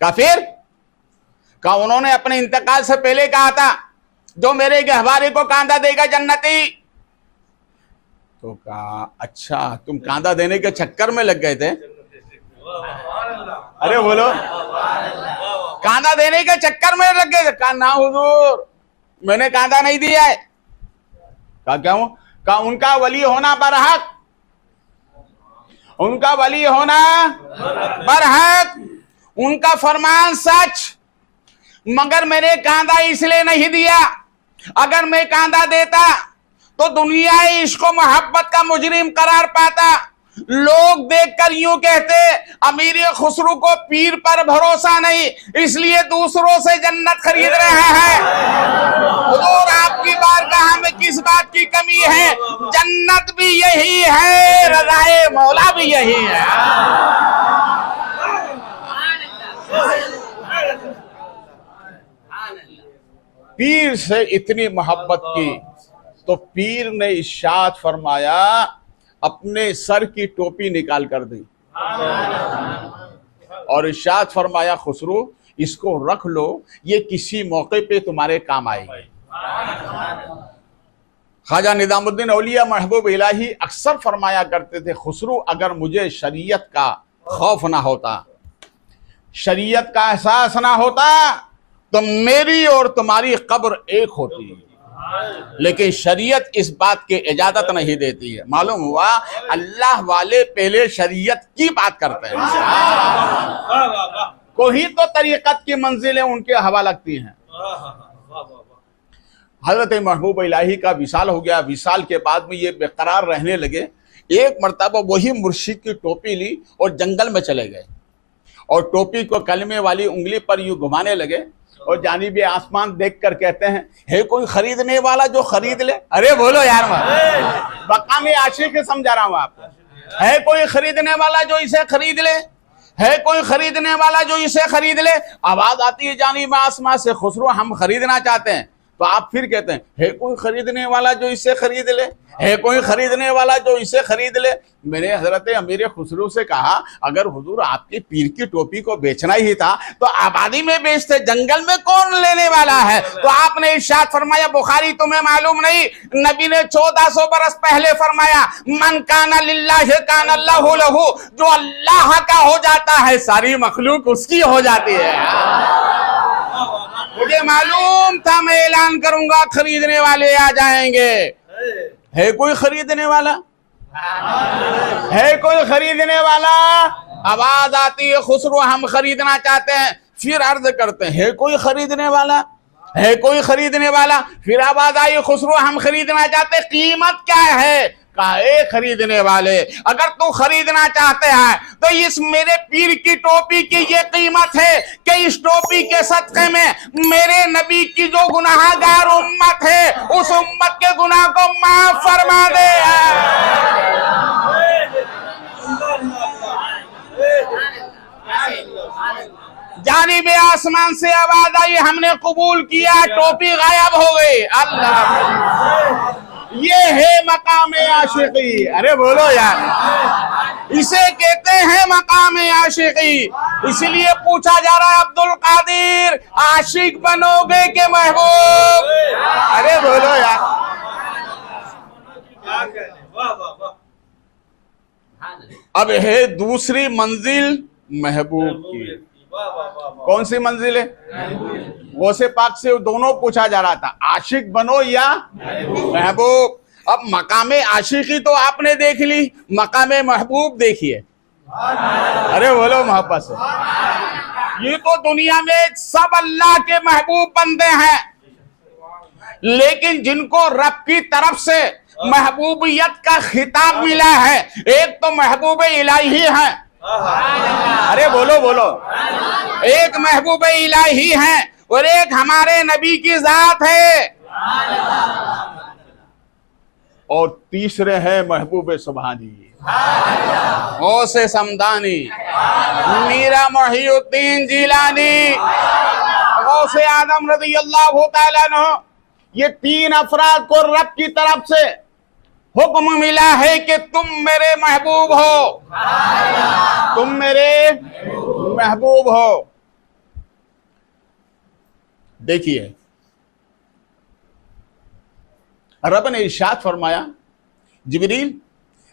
कहा फिर? कहा उन्होंने अपने इंतकाल से पहले कहा था जो मेरे गहवारे को कांधा देगा जन्नती। तो कहा अच्छा तुम कांधा देने के चक्कर में लग गए थे? अरे बोलो, कांधा देने के चक्कर में लग गए थे? कहा ना हुजूर मैंने कांधा नहीं दिया है। कहा क्यों? कहा उनका वली होना बरहक, उनका वली होना बरहक, उनका फरमान सच, मगर मैंने कांधा इसलिए नहीं दिया। अगर मैं कांधा देता तो दुनिया इश्क व मोहब्बत का मुजरिम करार पाता। लोग देखकर यूं कहते अमीर खुसरो को पीर पर भरोसा नहीं, इसलिए दूसरों से जन्नत खरीद रहे हैं। हुजूर आपकी बारगाह में किस बात की कमी है? जन्नत भी यही है, रज़ाए मौला भी यही है। पीर से इतनी मोहब्बत की तो पीर ने इरशाद फरमाया अपने सर की टोपी निकाल कर दी और इरशाद फरमाया खुसरो इसको रख लो, ये किसी मौके पे तुम्हारे काम आएगी। ख्वाजा निजामुद्दीन औलिया महबूब इलाही अक्सर फरमाया करते थे खुसरो अगर मुझे शरीयत का खौफ ना होता, शरीयत का एहसास ना होता तो मेरी और तुम्हारी कब्र एक होती। लेकिन शरीयत इस बात की इजाजत नहीं देती है। मालूम हुआ अल्लाह वाले पहले शरीयत की बात करते हैं। कोई तो तरीक़त की मंजिलें उनके हवा लगती हैं। हजरत महबूब इलाही का विसाल हो गया। विसाल के बाद में ये बेकरार रहने लगे। एक मरतबा वही मुर्शिद की टोपी ली और जंगल में चले गए और टोपी को कलमे वाली उंगली पर यूं घुमाने लगे और जानिबे आसमान देखकर कहते हैं है कोई खरीदने वाला जो खरीद ले। अरे बोलो यार, मकामी आशिक समझा रहा हूं आपको। है कोई खरीदने वाला जो इसे खरीद ले, है कोई खरीदने वाला जो इसे खरीद ले। आवाज आती है जानिबे आसमान से खुसरो हम खरीदना चाहते हैं। तो आप फिर कहते हैं है कोई खरीदने वाला जो इसे खरीद ले, है कोई खरीदने वाला जो इसे खरीद ले। मैंने हजरत अमीर खुसरो से कहा अगर हुजूर आपके पीर की टोपी को बेचना ही था तो आबादी में बेचते, जंगल में कौन लेने वाला है? तो आपने इरशाद फरमाया, बुखारी तुम्हें मालूम नहीं, नबी ने 1400 बरस पहले फरमाया मन काना लिल्लाहि काना अल्लाहु लहू, जो अल्लाह का हो जाता है सारी मखलूक उसकी हो जाती है। मुझे मालूम था मैं ऐलान करूंगा खरीदने वाले आ जाएंगे। है कोई खरीदने वाला? है कोई खरीदने वाला? आवाज आती है खुसरो हम खरीदना चाहते हैं, फिर अर्ज करते हैं है कोई खरीदने वाला, है कोई खरीदने वाला, फिर आवाज आई खुसरो हम खरीदना चाहते, कीमत क्या है, कहा ए खरीदने वाले अगर तू खरीदना चाहते हैं तो इस मेरे पीर की टोपी की ये कीमत है कि इस टोपी के सदक़े में मेरे नबी की जो गुनाहगार उम्मत है उस उम्मत के गुनाह को माफ फरमा दे। जानिबे आसमान से आवाज आई हमने कबूल किया, टोपी गायब हो गई। अल्लाह, ये है मकाम आशिकी। अरे बोलो यार, इसे कहते हैं मकाम आशिकी। इसलिए पूछा जा रहा है अब्दुल कादिर आशिक बनोगे के महबूब? अरे बोलो यार। अब है दूसरी मंजिल महबूब की। कौन सी मंजिल है? गौसे पाक से दोनों पूछा जा रहा था, आशिक बनो या महबूब। अब मकामे आशिकी तो आपने देख ली, मकामे महबूब देखिए। अरे बोलो मोहब्बत से। ये तो दुनिया में सब अल्लाह के महबूब बंदे हैं, लेकिन जिनको रब की तरफ से महबूबियत का खिताब मिला है, एक तो महबूब इलाही है। अरे बोलो बोलो, एक महबूब इलाही है और एक हमारे नबी की जात है, और तीसरे है महबूब सुभानी, गौसे समदानी, मीरा मोहिउद्दीन जिलानी, गौसे आदम रज़ियल्लाहु तआला अन्हु। ये तीन अफराद को रब की तरफ से हुक्म मिला है कि तुम मेरे महबूब हो, तुम मेरे महबूब हो। देखिए रब ने इरशाद फरमाया, जिब्रील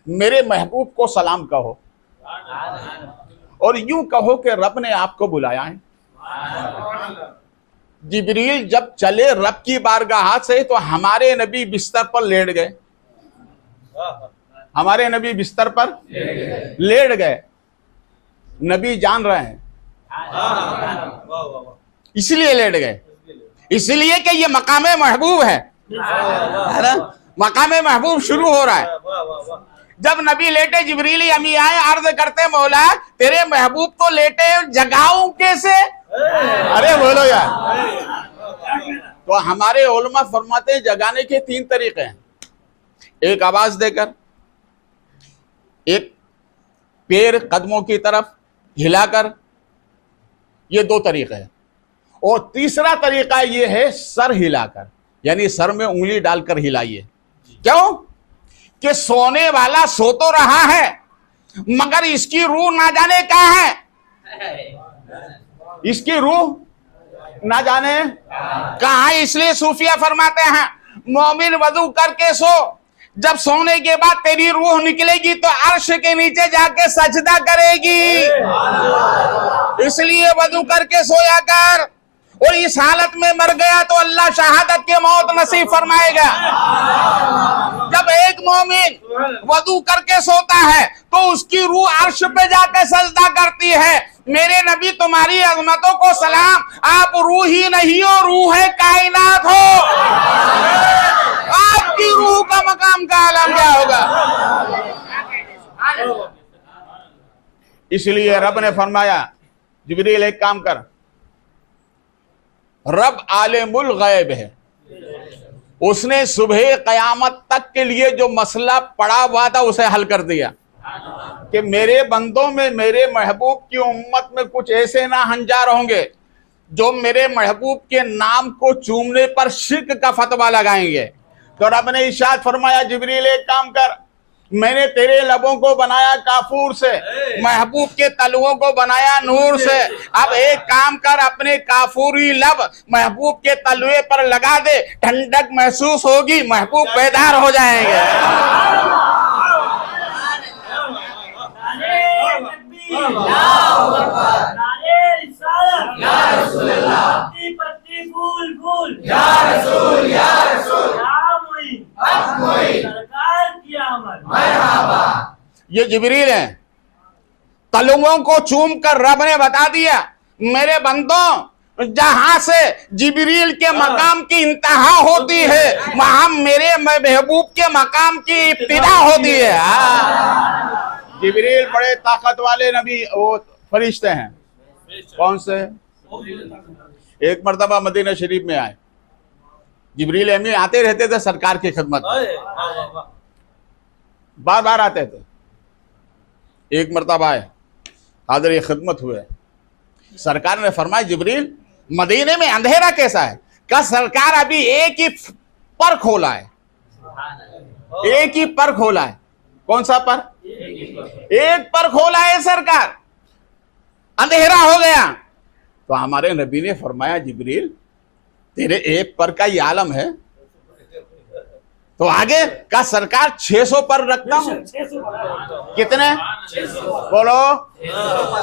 मेरे महबूब को सलाम कहो, और यूं कहो कि रब ने आपको बुलाया है। जिब्रील जब चले रब की बारगाह से तो हमारे नबी बिस्तर पर लेट गए, हमारे नबी बिस्तर पर लेट गए। नबी जान रहे हैं इसलिए लेट गए, इसलिए कि ये मकामे महबूब है ना, मकामे महबूब शुरू हो रहा है। जब नबी लेटे, जिब्रील अमी आए, अर्ज करते मौला तेरे महबूब तो लेटे, जगाऊं कैसे? अरे बोलो यार। तो हमारे उलमा फरमाते हैं जगाने के तीन तरीके हैं, एक आवाज देकर, एक पैर कदमों की तरफ हिलाकर, ये दो तरीके हैं, और तीसरा तरीका ये है सर हिलाकर, यानी सर में उंगली डालकर हिलाइए। क्यों? कि सोने वाला सो तो रहा है मगर इसकी रूह ना जाने कहाँ है, इसकी रूह ना जाने कहाँ। इसलिए सूफिया फरमाते हैं मोमिन वजू करके सो, जब सोने के बाद तेरी रूह निकलेगी तो अर्श के नीचे जाके सजदा करेगी, इसलिए वजू करके सोया कर। और इस हालत में मर गया तो अल्लाह शहादत के मौत नसीब फरमाएगा। जब एक मोमिन वजू करके सोता है तो उसकी रूह अर्श पे जाके सजदा करती है। मेरे नबी तुम्हारी अजमतों को सलाम, आप रूह ही नहीं हो, रूह है कायनात हो, आपकी रूह का मकाम का आलम क्या होगा। इसलिए रब ने फरमाया जिब्रील एक काम कर, रब आलिमुल गैब है, उसने सुबह कयामत तक के लिए जो मसला पड़ा हुआ था उसे हल कर दिया कि मेरे बंदों में, मेरे महबूब की उम्मत में कुछ ऐसे ना हंजार होंगे जो मेरे महबूब के नाम को चूमने पर शिर्क का फतवा लगाएंगे। तो रब ने इरशाद फरमाया जिब्रील एक काम कर, मैंने तेरे लबों को बनाया काफूर से, महबूब के तलुओं को बनाया नूर से। अब एक काम कर, अपने काफूरी लब महबूब के तलुए पर लगा दे, ठंडक महसूस होगी, महबूब बेदार हो जाएंगे। ये जिब्रील हैं, तलवों को चूम कर रब ने बता दिया, मेरे बंदों, जहां से जिब्रील के मकाम की इंतहा होती है वहां मेरे महबूब के मकाम की इब्तिदा होती है। जिब्रील बड़े ताकत वाले नबी, वो फरिश्ते हैं। कौन से? एक मर्तबा मदीना शरीफ में आए, जिब्रील अमीन आते रहते थे सरकार की खिदमत में, बार बार आते थे। एक मर्तबा आए, हाजिर ये खिदमत हुए, सरकार ने फरमाया जिब्रील मदीने में अंधेरा कैसा है? का सरकार अभी एक ही पर खोला है, एक ही पर खोला है। कौन सा पर? एक पर खोला है सरकार, अंधेरा हो गया। तो हमारे नबी ने फरमाया जिब्रील तेरे एक पर का ये आलम है, तो आगे का सरकार 600 पर रखता हूं। कितने? बोलो।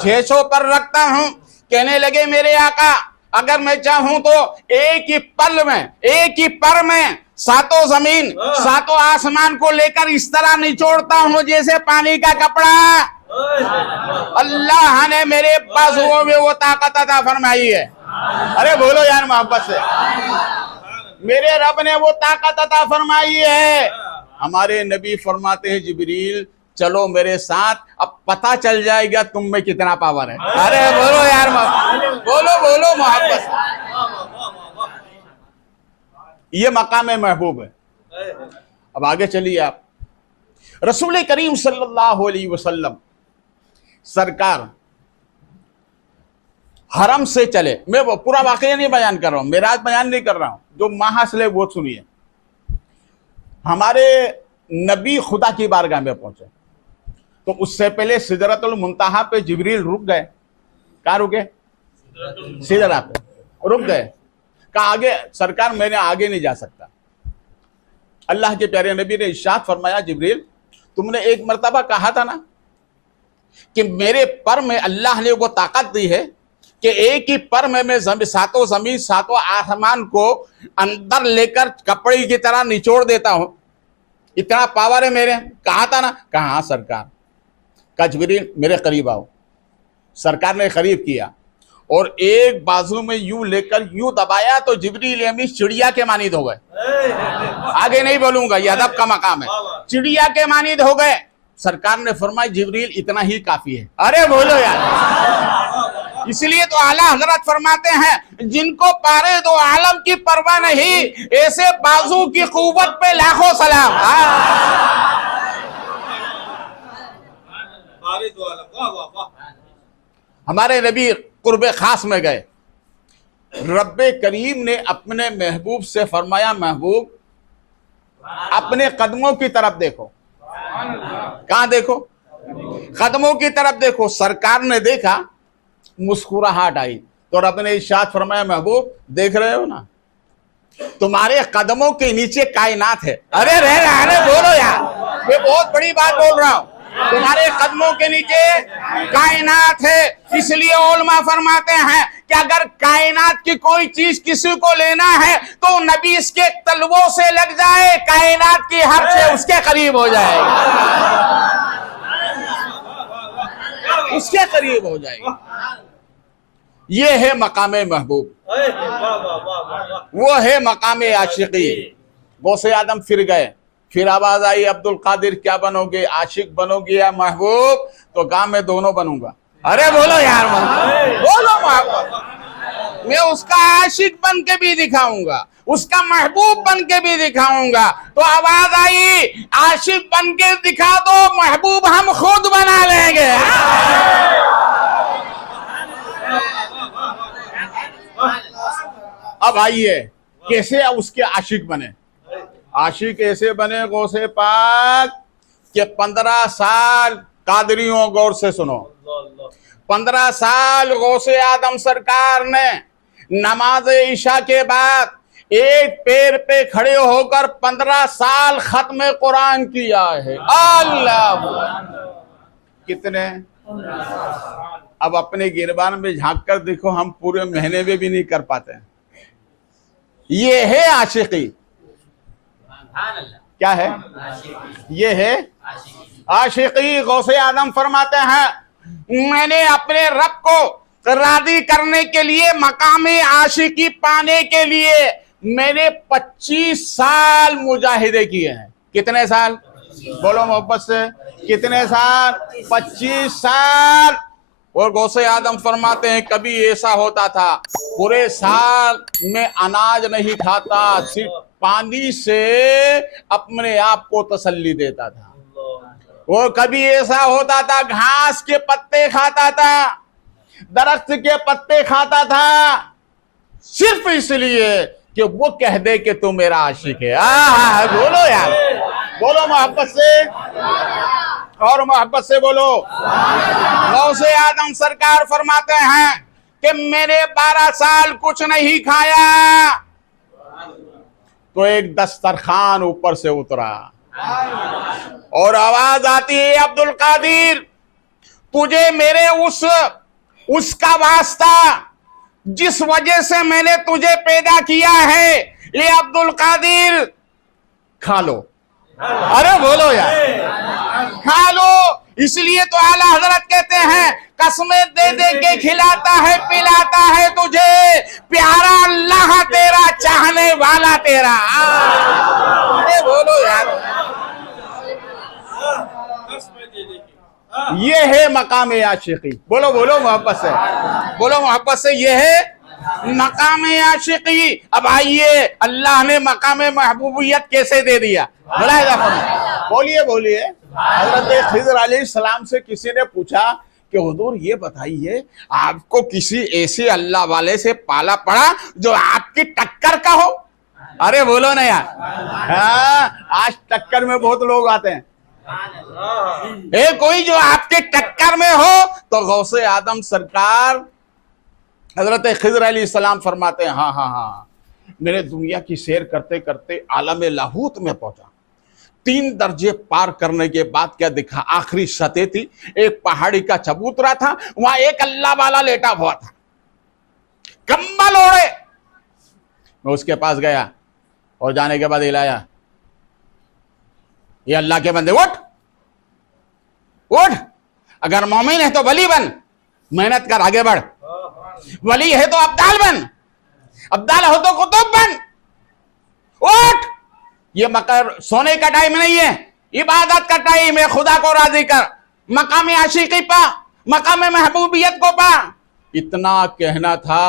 600 पर रखता हूं। कहने लगे मेरे आका, अगर मैं चाहूं तो एक ही पल में, एक ही पर में सातों जमीन, सातों आसमान को लेकर इस तरह निचोड़ता हूं जैसे पानी का कपड़ा। अल्लाह ने मेरे बाजुओं में वो ताकत अता फरमाई है। अरे बोलो यार मोहब्बत से, मेरे रब ने वो ताकत अता फरमाई है। हमारे नबी फरमाते हैं जिब्रील चलो मेरे साथ, अब पता चल जाएगा तुम में कितना पावर है। अरे बोलो यार, बोलो बोलो मोहब्बत से। ये मकाम महबूब है। अब आगे चलिए आप, रसूल करीम सल्लल्लाहु अलैहि वसल्लम सरकार हरम से चले। मैं वो पूरा वाकया नहीं बयान कर रहा हूं, मेराज बयान नहीं कर रहा हूं, जो महासले वो सुनिए। हमारे नबी खुदा की बारगाह में पहुंचे तो उससे पहले सिदरतुल मुंतहा पे जिब्रील रुक गए। कहाँ रुके? सिदरा पे रुक गए। कहा आगे सरकार मैंने आगे नहीं जा सकता। अल्लाह के प्यारे नबी ने इरशाद फरमाया जिब्रील तुमने एक मर्तबा कहा था ना कि मेरे पर में अल्लाह ने वो ताकत दी है कि एक ही पर में मैं सातों जमीन, सातों आसमान को अंदर लेकर कपड़े की तरह निचोड़ देता हूं, इतना पावर है मेरे। कहा था ना? कहा हाँ सरकार। का जिब्रील मेरे करीब आओ। सरकार ने करीब किया और एक बाजू में यूं लेकर यूं दबाया तो जिब्रील अमीन चिड़िया के मानिद हो गए। आगे नहीं बोलूंगा, यह अदब का मकाम है। चिड़िया के मानिद हो गए। सरकार ने फरमाया जिब्रील इतना ही काफी है। अरे बोलो यार, इसलिए तो आला हजरत फरमाते हैं जिनको पारे दो आलम की परवाह नहीं, ऐसे बाजू की कुव्वत पे लाखों सलाम। हमारे नबी कुर्बे खास में गए, रब्बे करीम ने अपने महबूब से फरमाया महबूब अपने कदमों की तरफ देखो। कहां देखो? कदमों की तरफ देखो। सरकार ने देखा, मुस्कुराहट आई तो रब ने इरशाद फरमाया महबूब देख रहे हो ना, तुम्हारे कदमों के नीचे कायनात है। अरे अरे बोलो यार, मैं बहुत बड़ी बात बोल रहा हूं। तुम्हारे कदमों के नीचे कायनात है। इसलिए उलमा फरमाते हैं कि अगर कायनात की कोई चीज किसी को लेना है तो नबी इसके तलवों से लग जाए, कायनात की हर से उसके करीब हो जाएगी, उसके करीब हो जाएगी। ये है मकामे महबूब, वो है मकामे आशिकी। गौसे आदम फिर गए, फिर आवाज आई अब्दुल कादिर क्या बनोगे, आशिक बनोगे या महबूब? तो गांव में दोनों बनूंगा। अरे बोलो यार, बोलो महबूब। मैं उसका आशिक बन के भी दिखाऊंगा, उसका महबूब बन के भी दिखाऊंगा। तो आवाज आई आशिक बन के दिखा दो, महबूब हम खुद बना लेंगे। अब आइए कैसे उसके आशिक बने। आशिक ऐसे बने गौसे पाक कि 15 साल कादरियों, गौर से सुनो, 15 साल गौसे आदम सरकार ने नमाज इशा के बाद एक पैर पे खड़े होकर 15 साल खत्म कुरान किया है। अल्लाह कितने? अब अपने गिरबान में झांक कर देखो, हम पूरे महीने में भी नहीं कर पाते हैं। ये है आशिकी। क्या है? ये है आशिकी। गौसे आदम फरमाते हैं मैंने अपने रब को राजी करने के लिए, मकामे आशिकी पाने के लिए मैंने 25 साल मुजाहिदे किए हैं। कितने साल? बोलो मोहब्बत से, कितने साल? 25 साल। और गौसे आदम फरमाते हैं कभी ऐसा होता था पूरे साल में अनाज नहीं खाता, सिर्फ पानी से अपने आप को तसल्ली देता था। और कभी ऐसा होता था घास के पत्ते खाता था, दरख्त के पत्ते खाता था, सिर्फ इसलिए कि वो कह दे कि तू मेरा आशिक है। बोलो यार, बोलो मोहब्बत से, और मोहब्बत से बोलो। गौसे आदम सरकार फरमाते हैं कि मैंने 12 साल कुछ नहीं खाया, तो एक दस्तरखान ऊपर से उतरा और आवाज आती है, अब्दुल कादिर तुझे मेरे उसका वास्ता जिस वजह से मैंने तुझे पैदा किया है, ये अब्दुल कादिर खा लो। अरे बोलो यार, खा लो। इसलिए तो आला हजरत कहते हैं कसमें दे दे के खिलाता है पिलाता है तुझे, प्यारा अल्लाह तेरा चाहने वाला तेरा। अरे बोलो यार, ये है मकाम आशिकी। बोलो बोलो मोहब्बत से, बोलो मोहब्बत से, ये है मकाम आशिकी। अब आइए, अल्लाह ने मकाम महबूबियत कैसे दे दिया, बोलिए बोलिए। हजरत खिज़र अलैहिस्सलाम से किसी ने पूछा कि हुजूर ये बताइए, आपको किसी ऐसे अल्लाह वाले से पाला पड़ा जो आपकी टक्कर का हो? अरे बोलो ना यार, आज टक्कर में बहुत लोग आते हैं। कोई जो आपके टक्कर में हो, तो गौसे आदम सरकार हजरत खिज़र अलैहिस्सलाम फरमाते हैं हाँ हाँ हाँ, मेरे दुनिया की सैर करते करते आलम लाहूत में पहुंचा। 3 दर्जे पार करने के बाद क्या दिखा, आखिरी सतह थी, एक पहाड़ी का चबूतरा था, वहां एक अल्लाह वाला लेटा हुआ था, कंबल ओढ़े। मैं उसके पास गया और जाने के बाद हिलाया, ये अल्लाह के बंदे उठ उठ, अगर मोमिन है तो वली बन, मेहनत कर आगे बढ़, वली है तो अब्दाल बन, अब्दाल हो तो कुतुब बन, उठ। ये मकर सोने का टाइम नहीं है, इबादत का टाइम है, खुदा को राजी कर, मकाम आशिकी पा, मकाम महबूबियत को पा। इतना कहना था,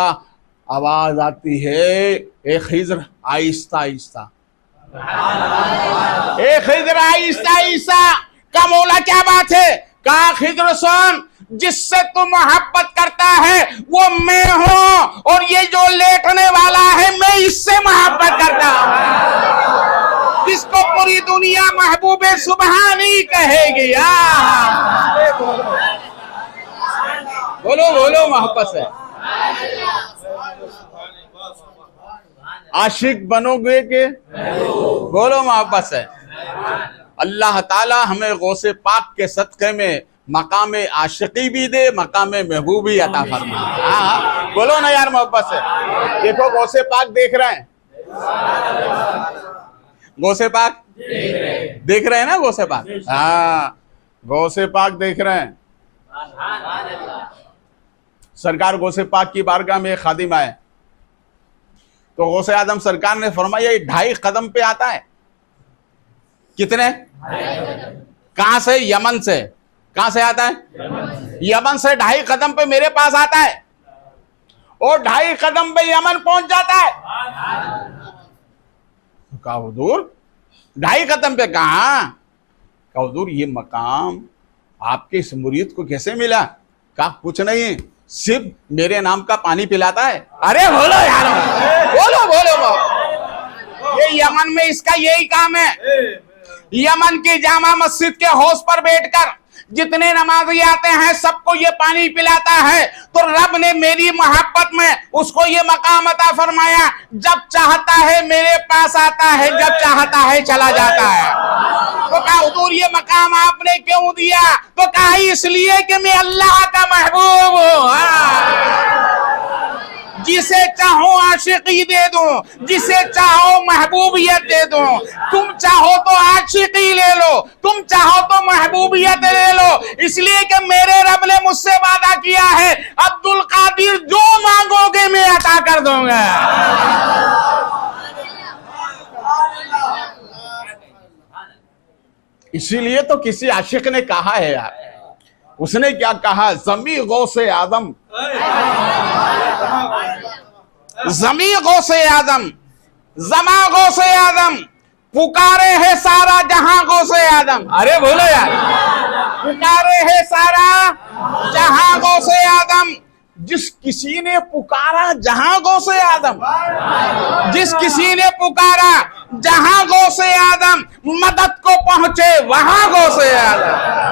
आवाज आती है ए खिज़र आहिस्ता आहिस्ता, ए खिज़र आहिस्ता आहिस्ता। का मौला क्या बात है? कहा खिज़र सुन, जिससे तू मोहब्बत करता है वो मैं हूं, और ये जो लेटने वाला है मैं इससे मोहब्बत करता हूं, इसको पूरी दुनिया महबूबे सुबहानी कहेगी। बोलो बोलो मोहब्बत से, आशिक बनोगे के? बोलो मोहब्बत से। अल्लाह ताला हमें गौसे पाक के सदक़े में मकाम आशिकी भी दे, मकाम महबूबी अता फरमाए। हाँ, बोलो ना यार मोहब्बत से। देखो गौसे पाक देख रहे हैं, गौसे पाक देख रहे हैं ना, गौसे पाक, हाँ गौसे पाक देख रहे हैं। सरकार गौसे पाक की बारगाह में खादिम आए तो गौसे आदम सरकार ने फरमाया ये 2.5 कदम पे आता है। कितने? कहां से? यमन से। कहां से आता है? यमन से 2.5 कदम पे मेरे पास आता है, और 2.5 कदम पे यमन पहुंच जाता है। कहा हुजूर 2.5 कदम पे कहा? कहा हुजूर ये मकाम आपके इस मुरीद को कैसे मिला? कहा कुछ नहीं, सिर्फ मेरे नाम का पानी पिलाता है। अरे बोलो यार, बोलो बोलो, ये यमन में इसका यही काम है। यमन की जामा मस्जिद के हौज पर बैठकर जितने नमाजी आते हैं सबको ये पानी पिलाता है। तो रब ने मेरी मोहब्बत में उसको ये मकाम अता फरमाया, जब चाहता है मेरे पास आता है, जब चाहता है चला जाता है। तो कहा हुजूर ये मकाम आपने क्यों दिया? तो कहा इसलिए कि मैं अल्लाह का महबूब हूं, जिसे चाहूं आशिकी दे दूं, जिसे चाहो महबूबियत दे दूं। तुम चाहो तो आशिकी ले लो, तुम चाहो तो महबूबियत ले लो, इसलिए कि मेरे रब ने मुझसे वादा किया है, अब्दुल कादिर जो मांगोगे मैं अता कर दूंगा। इसीलिए तो किसी आशिक ने कहा है यार, उसने क्या कहा, जमी गौसे आदम, जमी गौसे आदम, जमा गौसे आदम, पुकारे है सारा जहां गौसे आदम। अरे बोलो यार, पुकारे है सारा जहां गौसे आदम। जिस किसी ने पुकारा जहां गौसे आदम, जिस किसी ने पुकारा जहां गौसे आदम, मदद को पहुंचे वहां गौसे आदम।